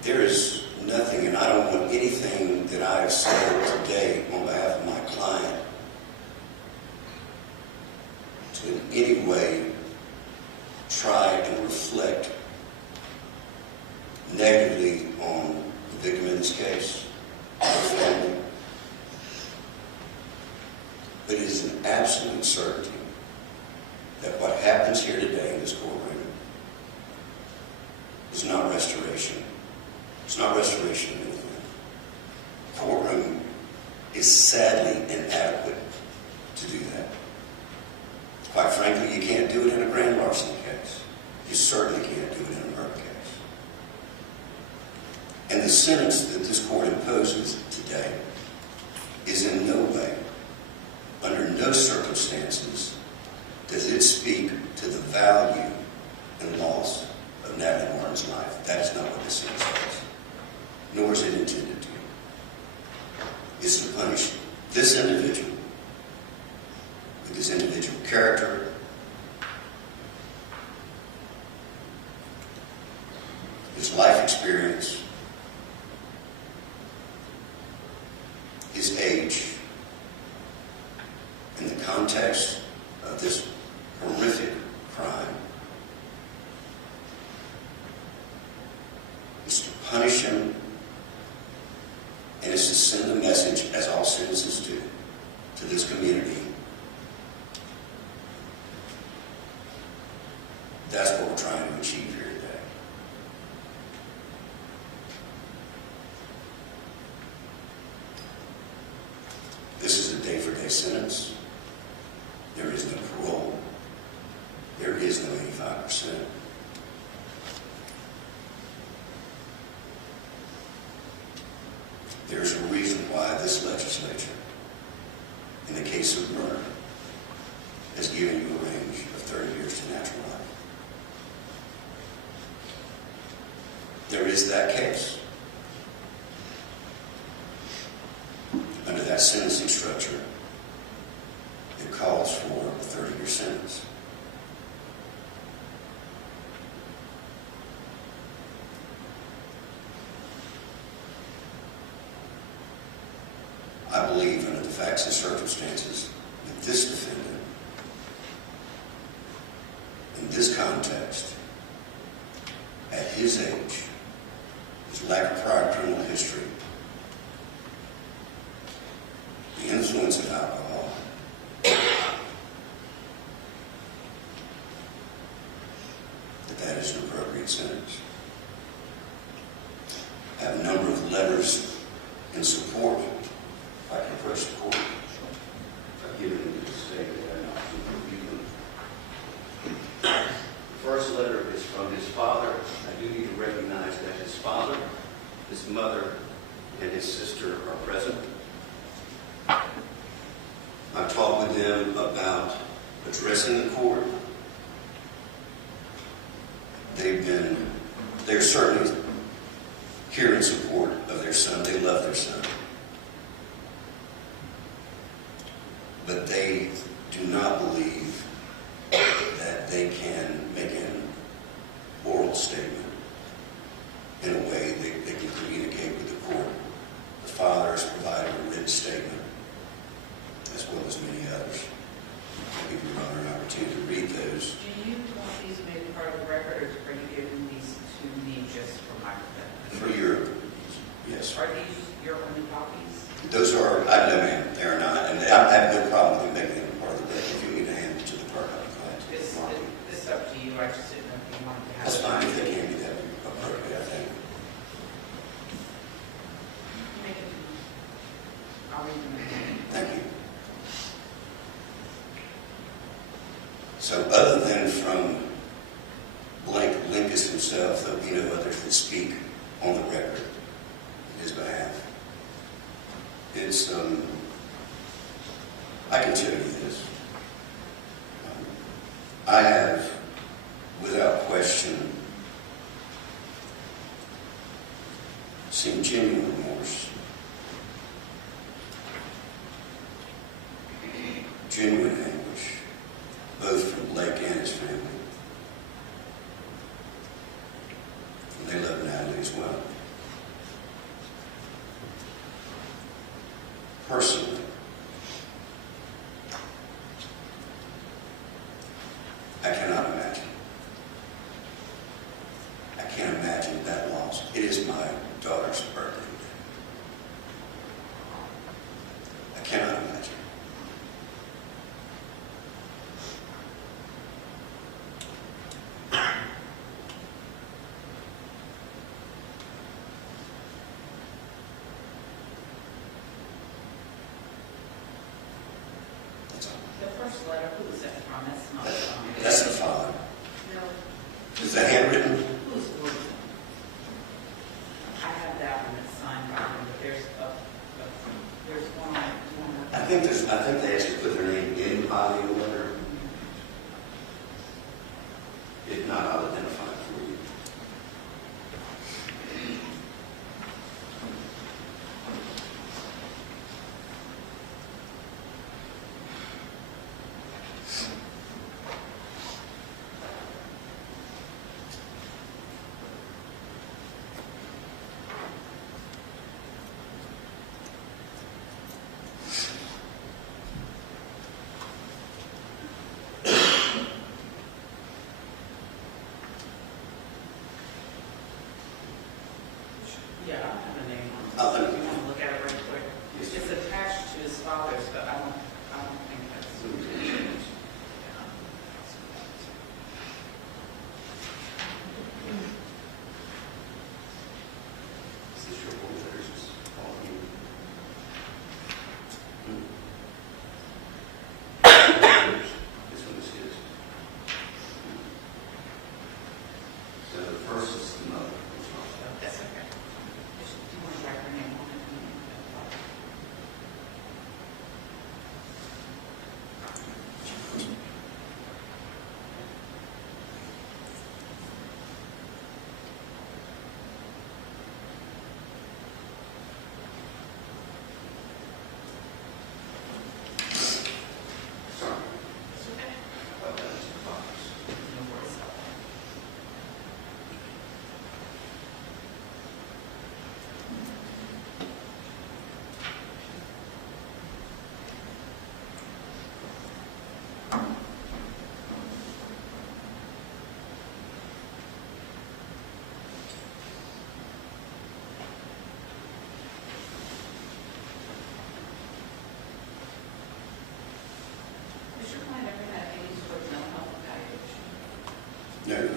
There is nothing, and I don't want anything that I have said today on behalf of my client to in any way try and reflect negatively on the victim in this case, the family. But it is an absolute certainty that what happens here today in this courtroom is not restoration. It's not restoration of anything. The courtroom is sadly inadequate to do that. Quite frankly, you can't do it in a grand larceny case. You certainly can't do it in a murder case. And the sentence that this court imposes today is in no way, under no circumstances, does it speak to the value and loss of Natalie Martin's life. That is not what this sentence says. Nor is it intended to. It's to punish this individual with his individual character, his life experience, his age, in the context of this horrific crime, is to punish him, and is to send a message, as all sentences do, to this community. That's what we're trying to achieve here today. This is a day-for-day sentence. There is no parole. There is no 85%. There's a reason why this legislature, in the case of murder, has given you a range of 30 years to natural life. There is that case. Under that sentencing structure, it calls for a 30-year sentence. I believe, under the facts and circumstances, that this defendant, in this context, at his age, his lack of prior criminal history, the influence of alcohol, that is an appropriate sentence. I have a number of letters in support. If I can approach the court, I've given them to the state and I can review them. The first letter is from his father. I do need to recognize that his father, his mother, and his sister are present. I've talked with them about addressing the court. They're certainly here in support of their son. They love their son. But they do not believe that they can make an oral statement in a way that they can communicate with the court. The father has provided a written statement, as well as many others. I'll give Your Honor an opportunity to read those. Do you want these made part of the record, or are you giving these to me just for my benefit? For your, yes. Are these your only copies? Those are, I know, ma'am, they are not. And I have no problem with making them part of the record. If you need to hand it to the clerk, I'll be glad to. It's up to you. I just didn't know if you wanted to have That's it. fine. If they can do that appropriately, I think. Make it. I'll read them. Thank you. So other than from Linkous himself, there'll be no others that speak on the record in his behalf. It's, I can tell you this. I have, without question, seen genuine remorse, genuine anguish, both from Blake and his family. And they love Natalie as well. Personally, I cannot imagine. I can't imagine that loss. It is my daughter's birthday today. I cannot imagine. The first letter, who is that from? That's not from. That's the father. No. Is that handwritten? Who's Wilson? I have that one that's signed by him, but there's one. I think they actually put their name in the body of the letter. If not, I'll identify it for you. Yeah, I don't have a name on it. I'll let You want to look at it real quick? Yes. It's attached to his father's, but I don't think that's. Is this your boy letters? It's all you. This one is his. So the first is the mother. That's okay. Do you want to write her name on it? Sorry. It's okay. I thought that was the father's. No worries about that. Has your client ever had any sort of mental health evaluation? No, no.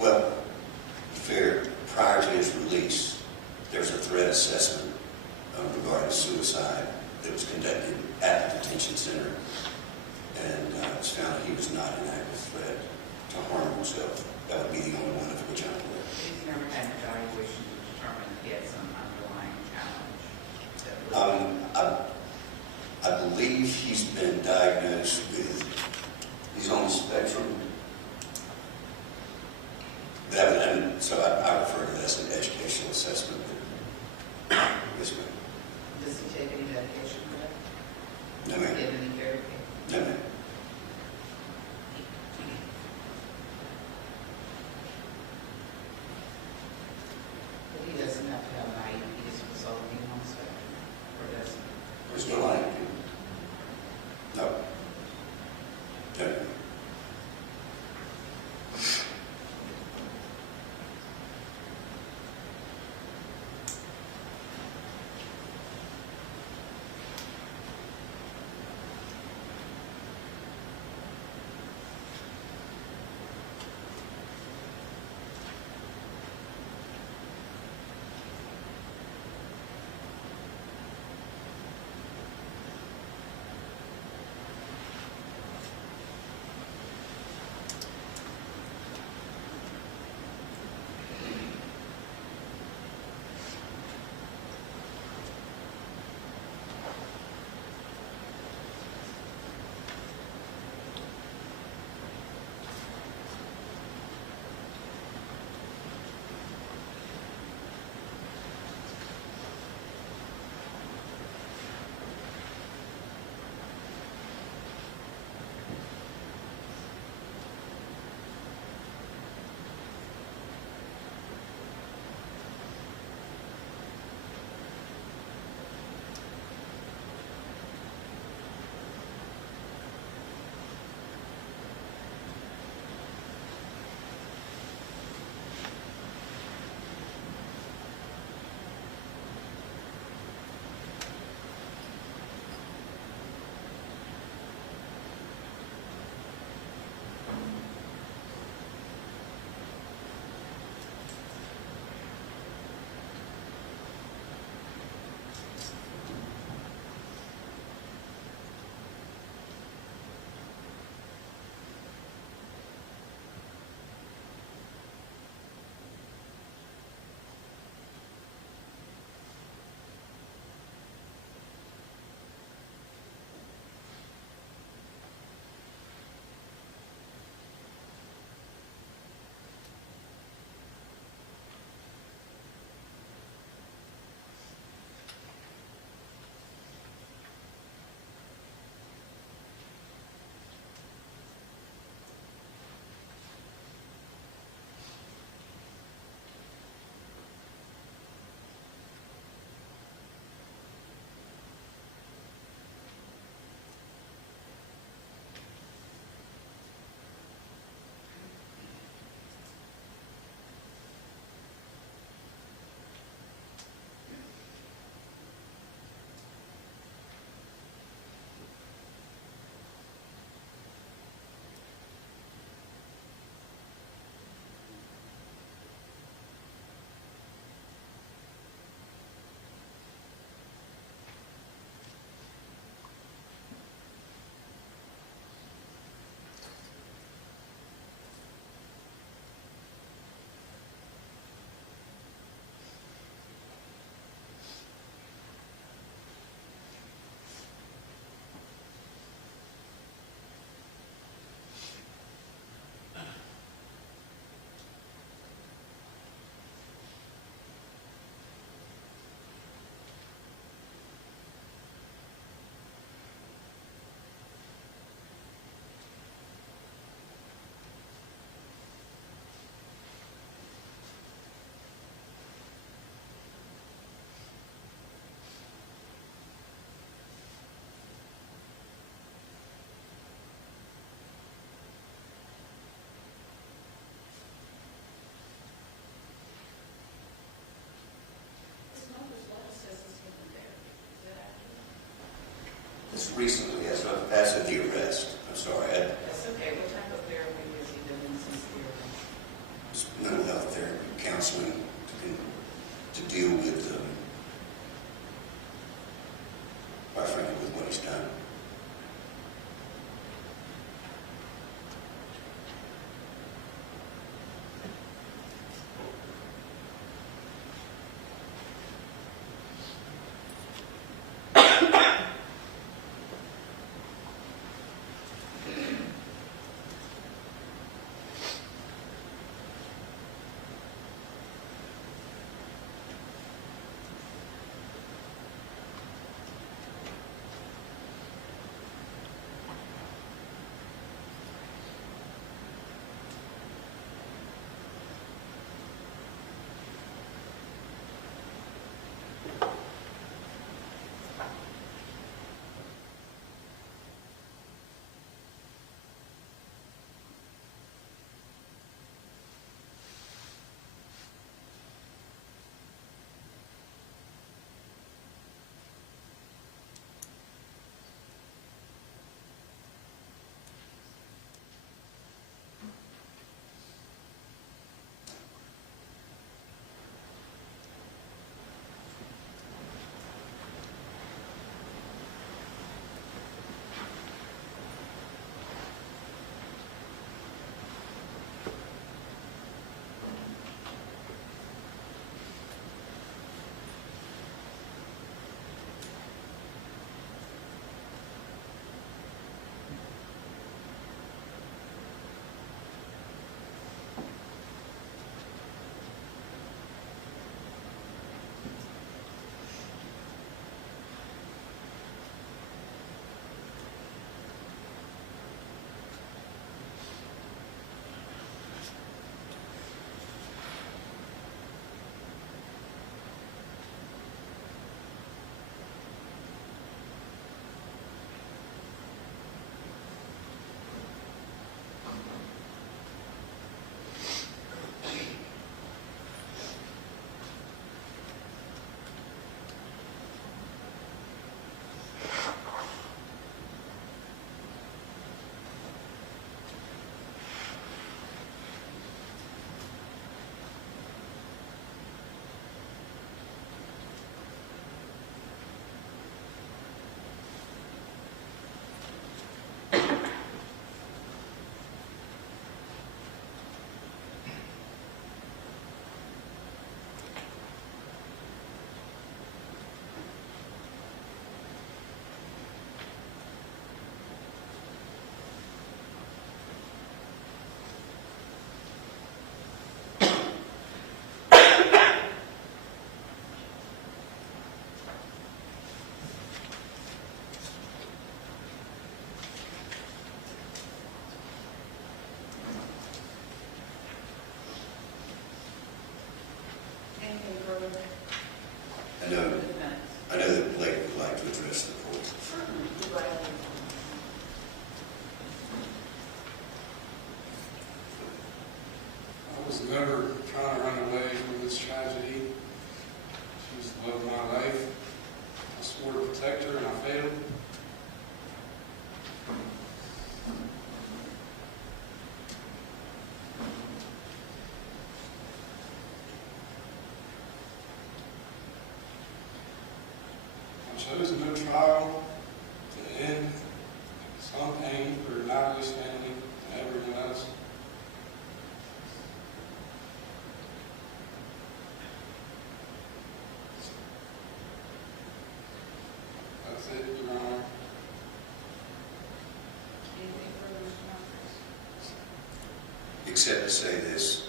Well, fair, prior to his release, there's a threat assessment regarding suicide that was conducted at the detention center, and it was found that he was not an active threat to harm himself. That would be the only one of which I'm aware. He's never had an evaluation to determine if he had some underlying challenge that would. I believe he's been diagnosed with, he's on the spectrum. And so I refer to that as an educational assessment. Yes, ma'am. Does he take any medication for that? No, ma'am. Get any therapy? No, ma'am. But he doesn't have to have an IEP as a result of being on the spectrum, or does he? There's no line. No. No, ma'am. recently, as of the arrest. I'm sorry, That's okay. What type of therapy has he been in since the arrest? it's mental health therapy, counseling to deal with, quite frankly, with what he's done. Anything further? I know that Blake would like to address the court. Certainly. Go ahead. I was never trying to run away from this tragedy. She's the love of my life. I swore to protect her and I failed. I chose no trial to end some pain for Natalie's family and everyone else. That's it, Your Honor. Anything further, Mr. Marcus? Except to say this,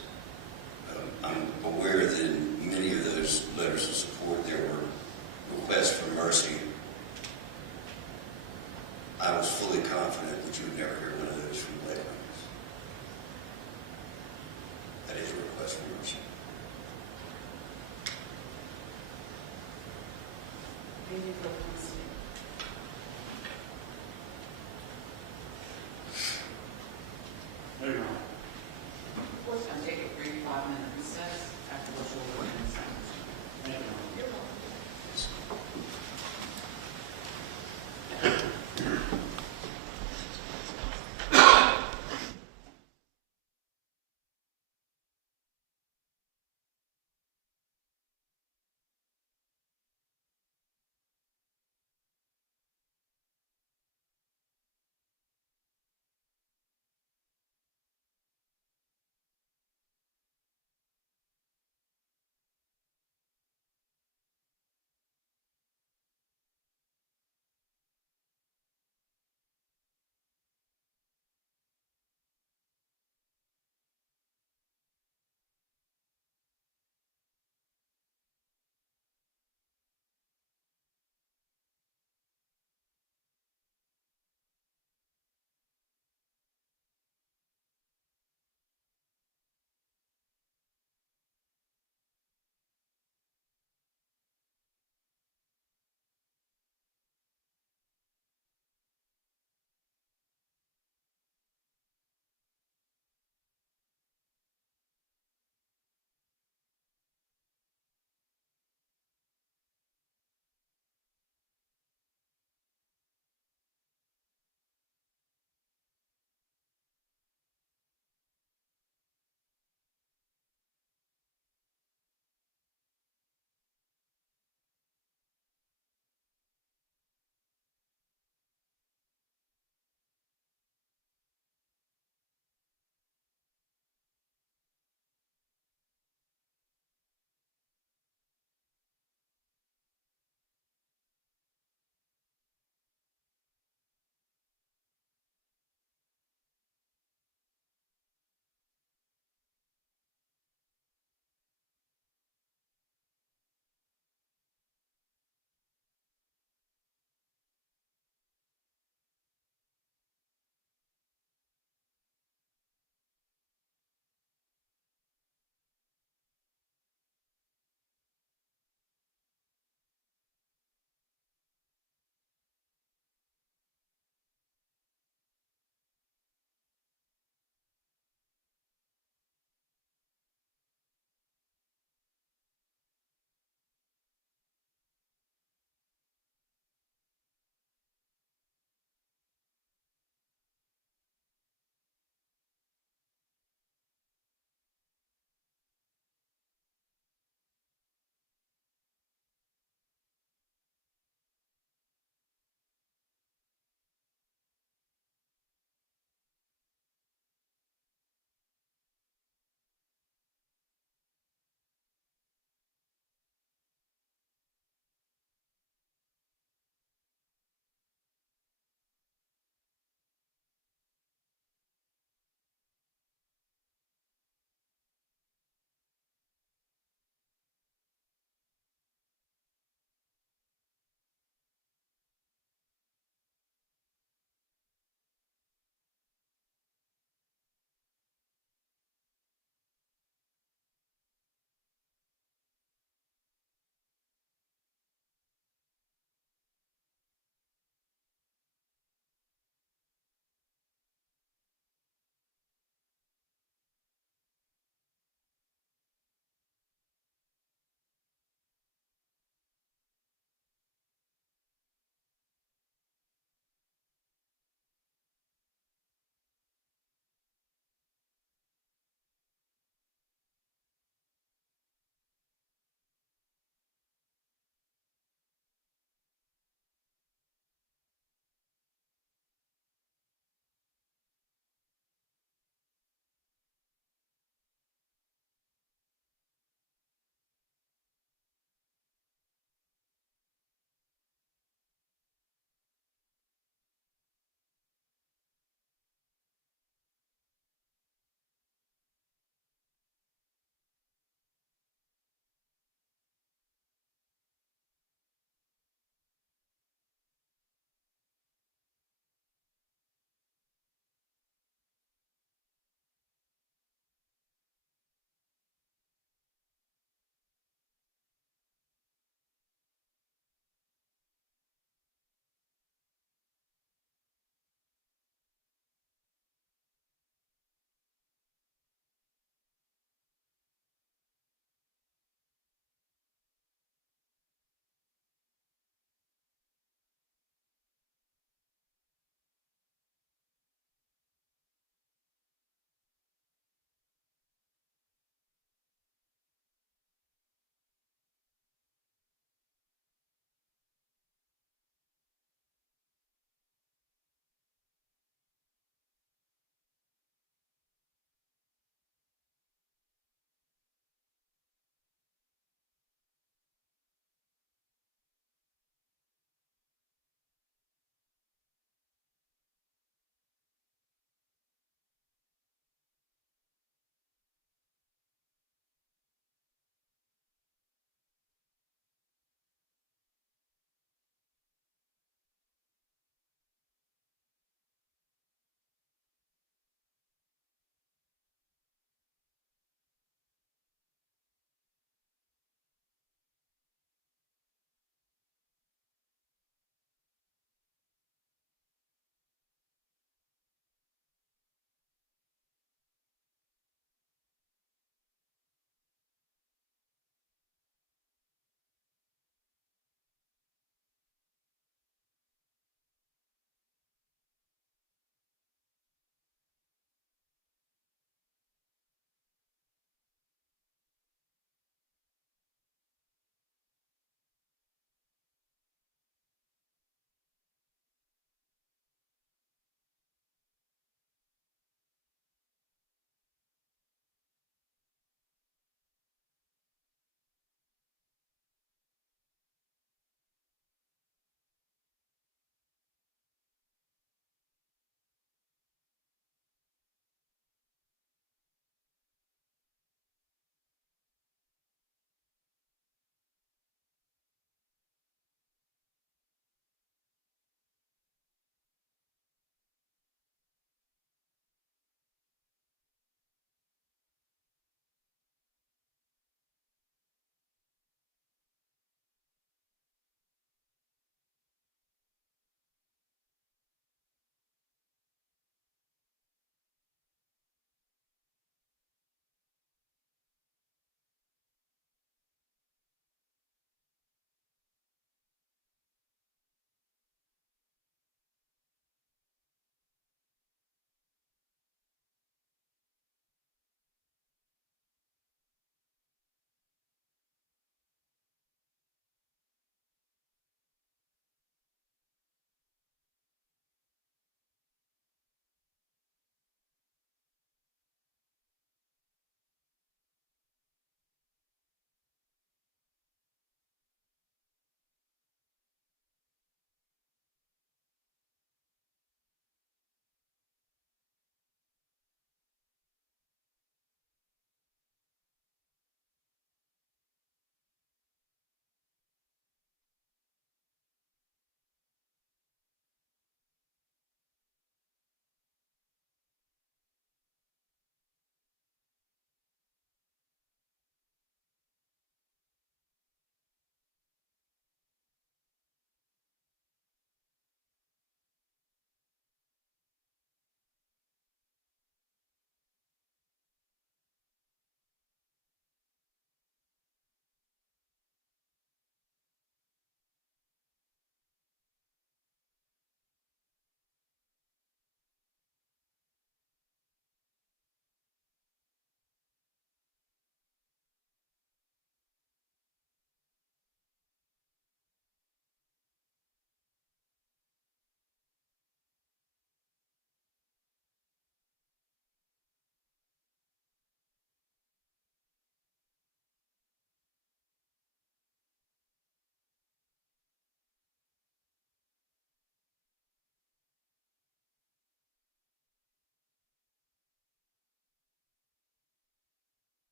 I'm aware that in many of those letters of support there were requests for mercy. I was fully confident that you would never hear one of those from Blake. That is a request for mercy. Anything further, Mr. There you go. Of course, I'll take a brief 5-minute recess, after which we'll go ahead and sign. Thank you. You're welcome.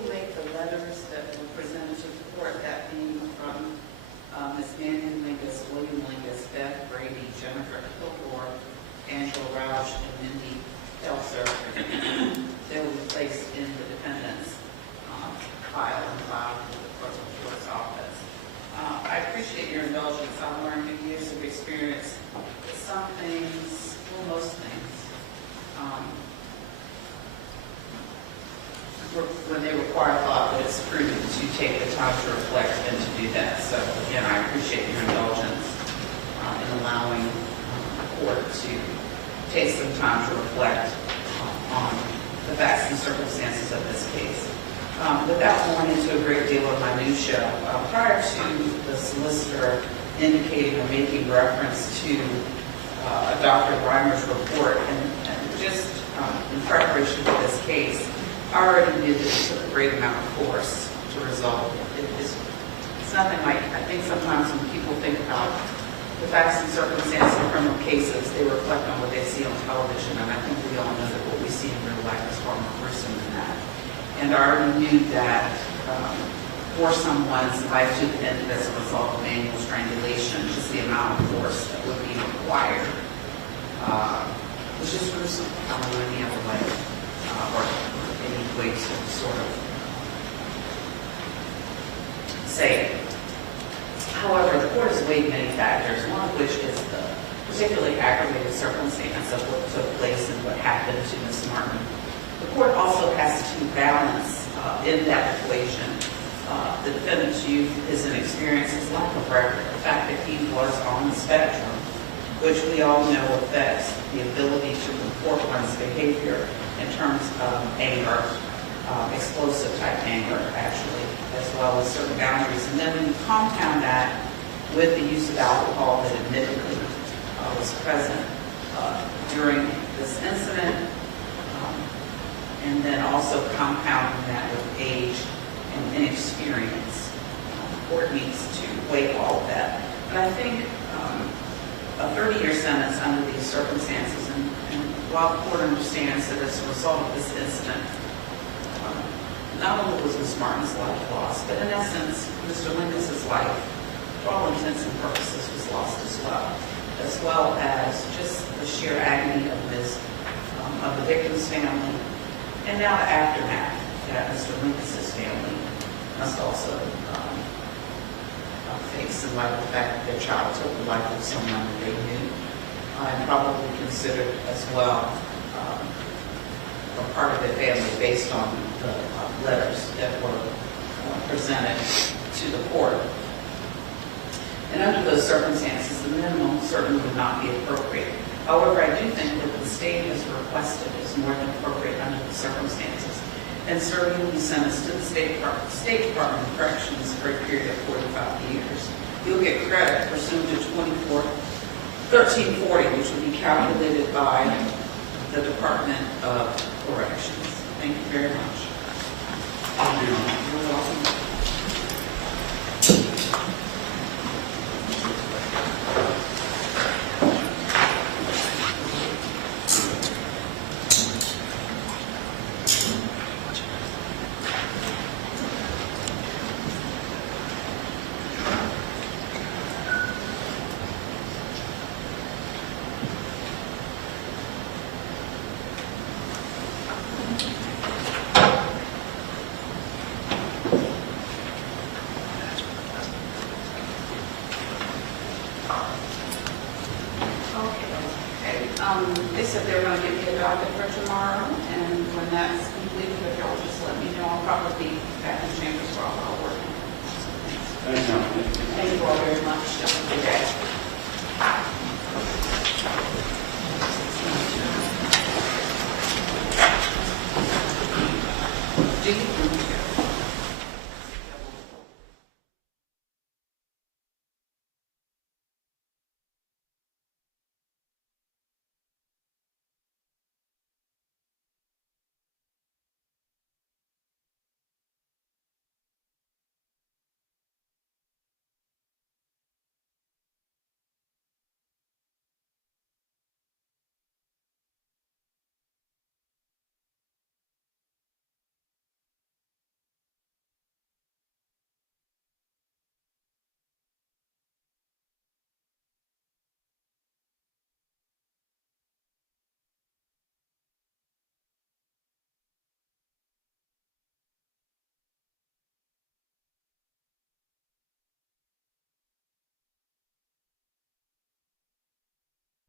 will make the letters that were presented to the court, that being from Ms. Marion Linkous, William Linkous, Beth Brady, Jennifer Kilgore, Angela Roush, and Mindy Elser. They will be placed in the defendant's file and filed with the clerk of the court's office. I appreciate your indulgence. I've learned in years of experience that some things, well, most things, when they require thought, that it's prudent to take the time to reflect and to do that. So again, I appreciate your indulgence in allowing the court to take some time to reflect on the facts and circumstances of this case. Without going into a great deal of minutia, prior to the solicitor indicating or making reference to Dr. Reimer's report, and just in preparation for this case, I already knew that it took a great amount of force to resolve it. It's nothing like, I think sometimes when people think about the facts and circumstances of criminal cases, they reflect on what they see on television, and I think we all know that what we see in real life is far more gruesome than that. And I already knew that for someone's life to end as a result of manual strangulation, just the amount of force that would be required was just gruesome. I don't know any other way, or any way to sort of say it. However, the court has weighed many factors, one of which is the particularly aggravated circumstance of what took place and what happened to Ms. Martin. The court also has to balance in that equation the defendant's youth, his inexperience, his lack of record, the fact that he was on the spectrum, which we all know affects the ability to report one's behavior in terms of anger, explosive type anger, actually, as well as certain boundaries. And then when you compound that with the use of alcohol that admittedly was present during this incident, and then also compounding that with age and inexperience, the court needs to weigh all of that. But I think a 30-year sentence under these circumstances, and while the court understands that as a result of this incident, not only was Ms. Martin's life lost, but in essence, Mr. Linkous' life, for all intents and purposes, was lost as well as just the sheer agony of the victim's family, and now the aftermath that Mr. Linkous' family must also face in light of the fact that their child took the life of someone that they knew, and probably considered as well a part of their family based on the letters that were presented to the court. And under those circumstances, the minimum certainly would not be appropriate. However, I do think that the state has requested is more than appropriate under the circumstances, and serving will be sentenced to the State Department of Corrections for a period of 45 years. You'll get credit pursuant to 1340, which will be calculated by the Department of Corrections. Thank you very much. Thank you. You're welcome. They said they were going to give me a docket for tomorrow, and when that's completed, if y'all just let me know, I'll probably be back in chambers for all our work. Thank you. Thank you all very much. Have a good day. Do you